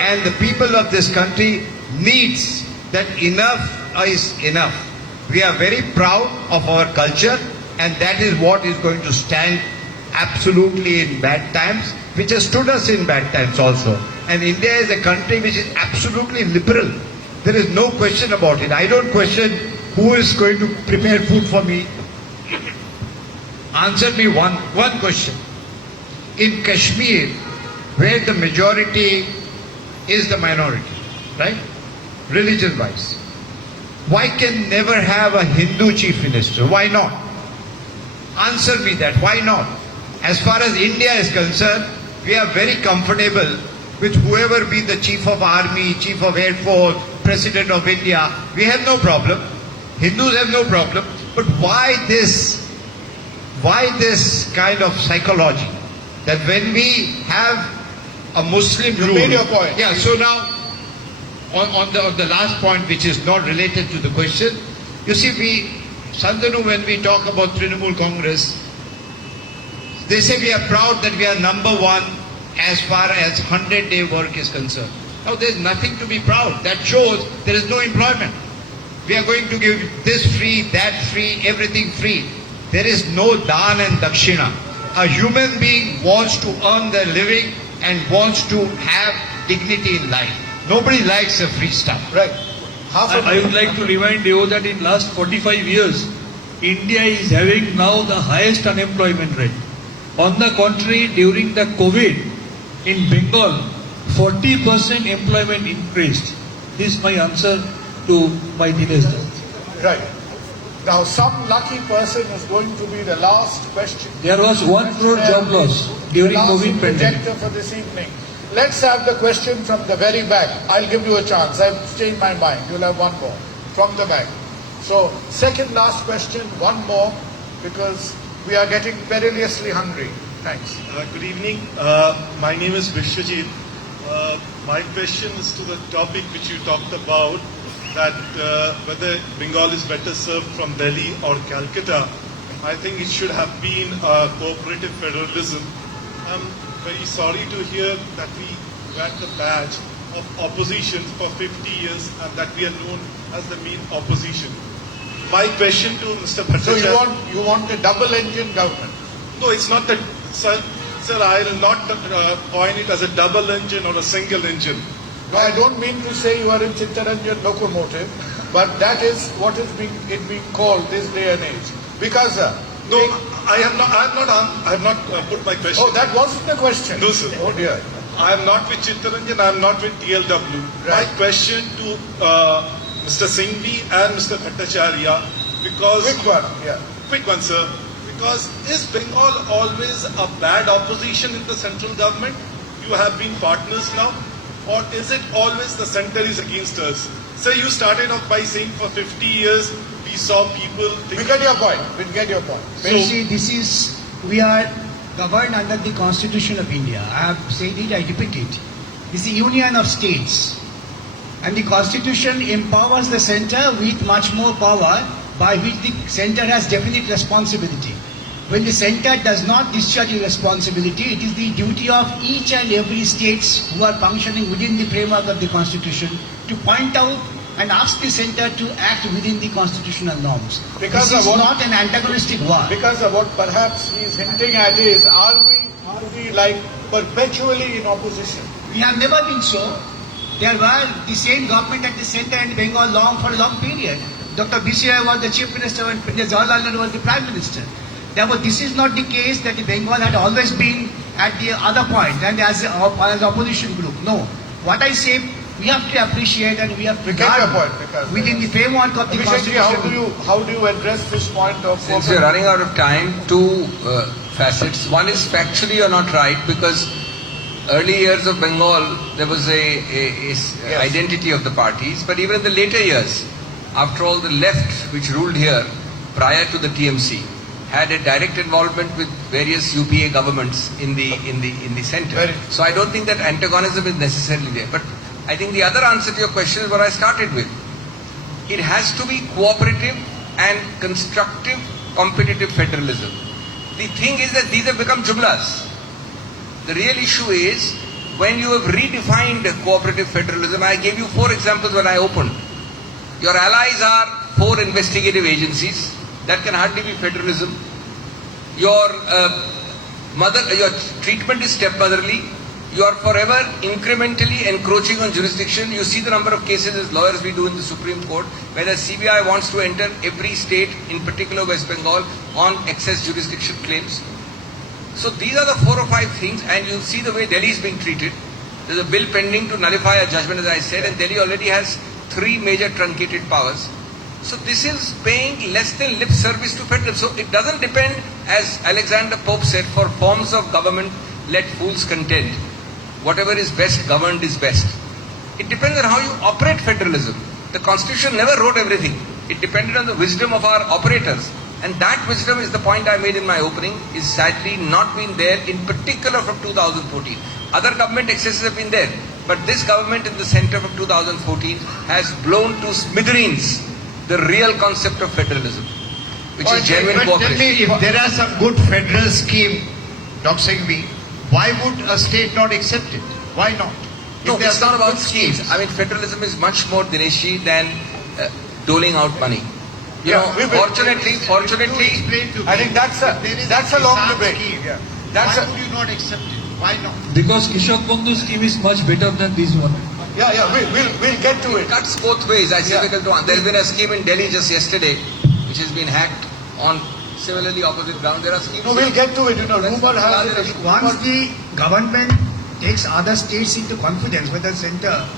And the people of this country needs that enough is enough. We are very proud of our culture, and that is what is going to stand absolutely in bad times, which has stood us in bad times also. And India is a country which is absolutely liberal. There is no question about it. I don't question who is going to prepare food for me. Answer me one question. In Kashmir, where the majority is the minority, right? Religion-wise. Why can never have a Hindu chief minister? Why not? Answer me that. Why not? As far as India is concerned, we are very comfortable with whoever be the chief of army, chief of air force, president of India. We have no problem. Hindus have no problem. But why this kind of psychology? That when we have a Muslim You rule... made your point. Yeah, so now, on the last point, which is not related to the question, you see, Santanu, when we talk about Trinamool Congress, they say we are proud that we are number one as far as 100-day work is concerned. Now, there is nothing to be proud. That shows there is no employment. We are going to give this free, that free, everything free. There is no dan and dakshina. A human being wants to earn their living and wants to have dignity in life. Nobody likes a free stuff. Right. I would like to remind you that in last 45 years, India is having now the highest unemployment rate. On the contrary, during the COVID, in Bengal, 40% employment increased. This is my answer to my Dinesh. Right. Now, some lucky person is going to be the last question. There was 1 crore job loss during The last COVID pandemic. projector for this evening. Let's have the question from the very back. I'll give you a chance. I've changed my mind. You'll have one more from the back. So, second last question, one more, because we are getting perilously hungry. Thanks. Good evening. My name is Vishwajit. My question is to the topic which you talked about, that whether Bengal is better served from Delhi or Calcutta. I think it should have been cooperative federalism. I'm very sorry to hear that we got the badge of opposition for 50 years and that we are known as the main opposition. My question to Mr. Bhattacharya... So you want a double-engine government? No, it's not that, sir, I will not coin it as a double engine or a single engine. No, I don't mean to say you are in Chittaranjan locomotive, but that is what is being called this day and age. Because no, I have not put my question. Oh, that wasn't the question. No, sir. Oh dear. I am not with Chittaranjan. I am not with TLW. Right. My question to Mr. Singhvi and Mr. Bhattacharya, because quick one, sir. Because is Bengal always a bad opposition in the central government? You have been partners now. Or is it always the center is against us? So you started off by saying for 50 years we saw people... We get your point. So, you see, we are governed under the Constitution of India. I have said it, I repeat it. It's the union of states. And the Constitution empowers the center with much more power, by which the center has definite responsibility. when the center does not discharge its responsibility, it is the duty of each and every states who are functioning within the framework of the constitution to point out and ask the center to act within the constitutional norms. Because this is of what- not an antagonistic war. Because of what perhaps he is hinting at is, are we like perpetually in opposition? We have never been so. There were the same government at the center and Bengal long for a long period. Dr. B.C. Roy was the chief minister and Pandit Jawaharlal Nehru was the prime minister. Therefore, this is not the case that the Bengal had always been at the other point and as an opposition group. No. What I say, we have to appreciate and we have to We get your guard point, because within the framework of the Abhishek ji, constitution. how do you address this point of Since we're running out of time, two facets. One is factually you're not right, because early years of Bengal there was a identity of the parties, but even in the later years, after all, the left which ruled here prior to the TMC had a direct involvement with various UPA governments in the center. Very. So I don't think that antagonism is necessarily there. But I think the other answer to your question is what I started with. It has to be cooperative and constructive competitive federalism. The thing is that these have become jumlas. The real issue is when you have redefined cooperative federalism. I gave you 4 examples when I opened. Your allies are 4 investigative agencies. That can hardly be federalism. Your your treatment is stepmotherly. You are forever incrementally encroaching on jurisdiction. You see the number of cases as lawyers we do in the Supreme Court, where the CBI wants to enter every state, in particular West Bengal, on excess jurisdiction claims. So these are the 4 or 5 things, and you see the way Delhi is being treated. There's a bill pending to nullify a judgment, as I said, and Delhi already has 3 major truncated powers. So this is paying less than lip service to federalism. So it doesn't depend, as Alexander Pope said, for forms of government, let fools contend. Whatever is best governed is best. It depends on how you operate federalism. The Constitution never wrote everything. It depended on the wisdom of our operators. And that wisdom is the point I made in my opening, is sadly not been there, in particular from 2014. Other government excesses have been there. But this government in the center from 2014 has blown to smithereens the real concept of federalism, which is genuine But tell cooperation. me, if there are some good federal scheme, Dr. Singhvi, why would a state not accept it? Why not? No, If there it's are not some about good schemes. I mean, federalism is much more, Dineshi, than doling out money. You know, fortunately, Explain to me. I think that's If there is a long Kisan debate. scheme, Yeah. That's why a, would you not accept it? Why not? Because Kishak Bandhu scheme is much better than this one. we'll get to it. cuts both ways. I say there's been a scheme in Delhi just yesterday, which has been hacked on similarly opposite ground. There are schemes. No, we'll get to it. You know, rumor has it. Once the government takes other states into confidence, whether center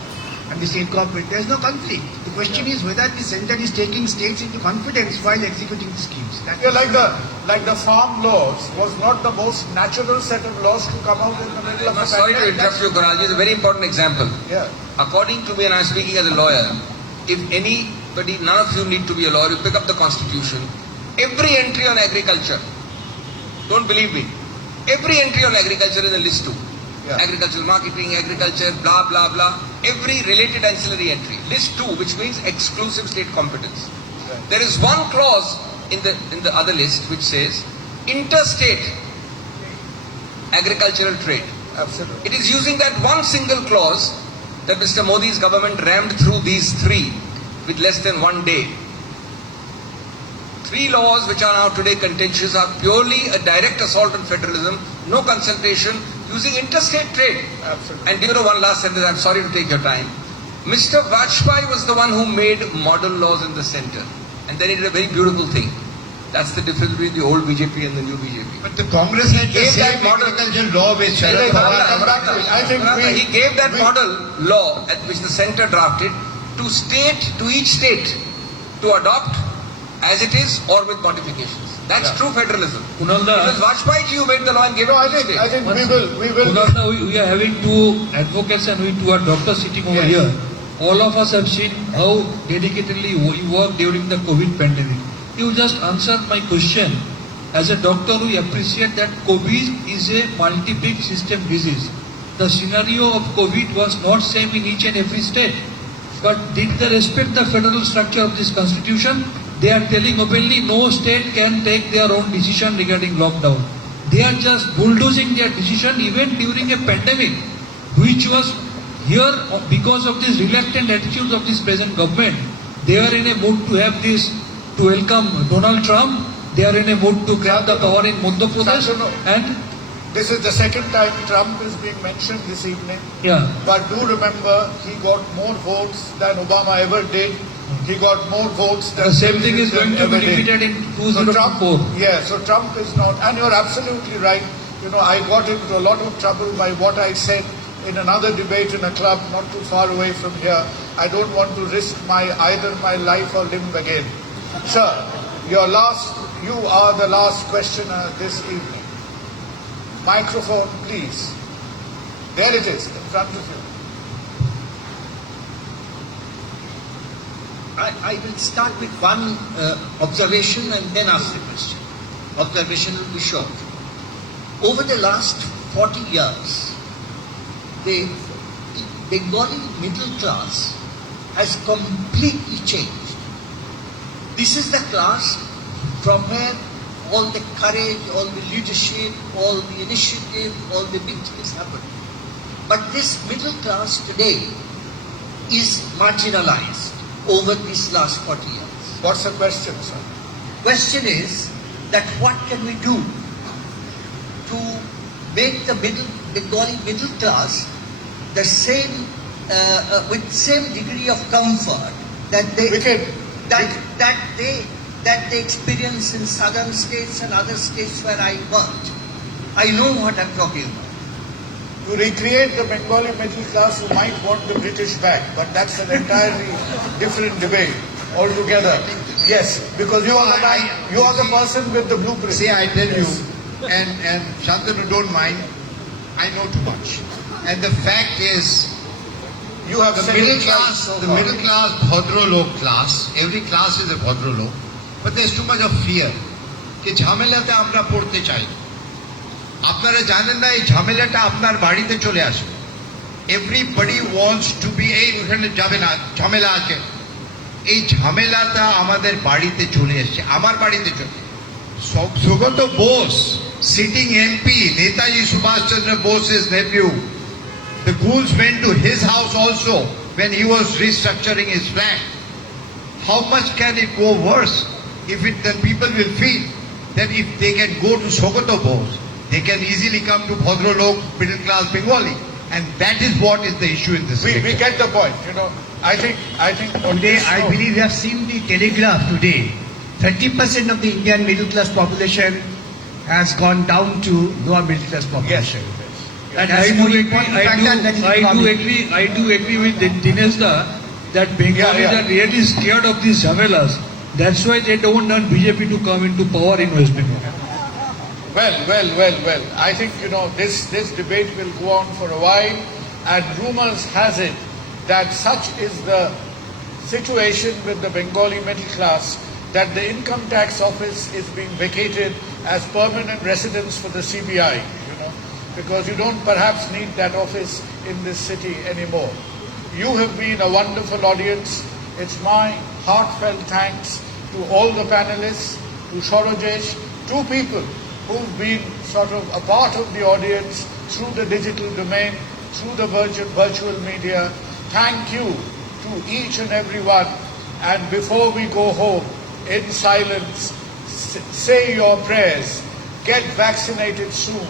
and the state corporate, there is no conflict. The question is whether the center is taking states into confidence while executing the schemes. That Yeah, is like the farm laws was not the most natural set of laws to come out in the middle of I'm a sorry to pandemic. interrupt you, Kunalji. It's a very important example. Yeah. According to me, and I'm speaking as a lawyer, if anybody, none of you need to be a lawyer, you pick up the Constitution, every entry on agriculture, don't believe me, every entry on agriculture is a list 2. Yeah. Agricultural marketing, agriculture, blah, blah, blah. Every related ancillary entry. List 2, which means exclusive state competence. Right. There is one clause in the other list which says interstate agricultural trade. Absolutely. It is using that one single clause that Mr. Modi's government rammed through these 3 with less than 1 day. 3 laws which are now today contentious are purely a direct assault on federalism, no consultation, using interstate trade. Absolutely. And you know, one last sentence, I'm sorry to take your time. Mr. Vajpayee was the one who made model laws in the center. And then he did a very beautiful thing. That's the difference between the old BJP and the new BJP. But the Congress had the gave that same model- agricultural law with Sharad Pawar. I think he gave that model law at which the center drafted to each state to adopt as it is or with modifications. That's true federalism. Kunalda, It was Vajpayee ji who made the law and gave No, it I to each think state. we will. Kunalda, we are having 2 advocates and we 2 are doctors sitting over here. All of us have seen how dedicatedly you work during the COVID pandemic. You just answered my question. As a doctor, we appreciate that COVID is a multi-big system disease. The scenario of COVID was not same in each and every state. But did they respect the federal structure of this constitution? They are telling openly no state can take their own decision regarding lockdown. They are just bulldozing their decision even during a pandemic, which was here because of this reluctant attitudes of this present government. They are in a mood to have this, to welcome Donald Trump. They are in a mood to grab the power in Madhya Pradesh. And This is the second time Trump is being mentioned this evening. yeah, But do remember, he got more votes than Obama ever did. He got more votes than the same thing is Clinton going to be ever did. repeated in So Trump, 2024. yeah, so Trump is not, and you're absolutely right. You know, I got into a lot of trouble by what I said in another debate in a club not too far away from here. I don't want to risk either my life or limb again. Sir, you are the last questioner this evening. Microphone, please. There it is, in front of you. I will start with one observation and then ask the question. Observation will be short. Over the last 40 years, the Bengali middle class has completely changed. This is the class from where all the courage, all the leadership, all the initiative, all the big things happen. But this middle class today is marginalized over these last 40 years. What's the question, sir? Question is that what can we do to make the Bengali middle class the same, with same degree of comfort that they that they experience in southern states and other states where I worked. I know what I'm talking about. To recreate the Bengali middle class who might want the British back, but that's an entirely different debate altogether. Yes, because you are the man, you are the person with the blueprint. See, I tell you, and Shantanu, don't mind, I know too much. And the fact is, You have the said middle it class, right so the far. middle class, Bhadralok class, every class is a Bhadralok, but there's too much of fear. कि ঝামেলাতে আমরা পড়তে চাই। আপনারা জানেন না এই ঝামেলাটা আপনার বাড়িতে চলে আসে। Everybody wants to be এই ওখানে যাবে না ঝামেলা আছে। এই ঝামেলাটা আমাদের বাড়িতে চলে এসেছে, আমার বাড়িতে চলে। Sugata Bose, sitting MP, Netaji Subhash Chandra Bose's nephew, the ghouls went to his house also when he was restructuring his flat. How much can it go worse if then people will feel that if they can go to Sokoto Bose, they can easily come to Bhadralok, middle class Bengali. And that is what is the issue in this We election. get the point, you know. I think on Today, this I note- believe you have seen the Telegraph today. 30% of the Indian middle class population has gone down to lower middle class Yes, population. And That's I more do agree. important factor than economic. I do agree with Dinesh da that Bengalis Yeah. are really scared of these javelas. That's why they don't want BJP to come into power in West Bengal. Well. I think, you know, this debate will go on for a while, and rumors has it that such is the situation with the Bengali middle class that the income tax office is being vacated as permanent residence for the CBI, you know, because you don't perhaps need that office in this city anymore. You have been a wonderful audience. It's my heartfelt thanks to all the panelists, to Shorojesh, two people who've been sort of a part of the audience through the digital domain, through the virtual media. Thank you to each and every one. And before we go home, in silence, say your prayers. Get vaccinated soon.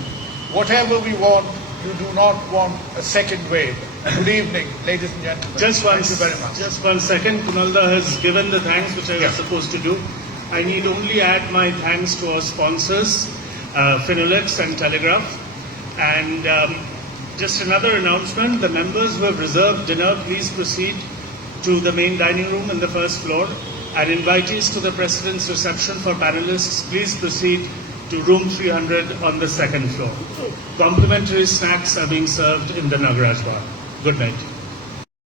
Whatever we want, you do not want a second wave. Good evening, ladies and gentlemen. Thank you very much. Just 1 second. Kunalda has given the thanks which I was supposed to do. I need only add my thanks to our sponsors, Finolex and Telegraph. And just another announcement, the members who have reserved dinner, please proceed to the main dining room in the first floor. And invitees to the President's reception for panelists, please proceed to room 300 on the second floor. Complimentary snacks are being served in the Nagaraj Bar. Good night.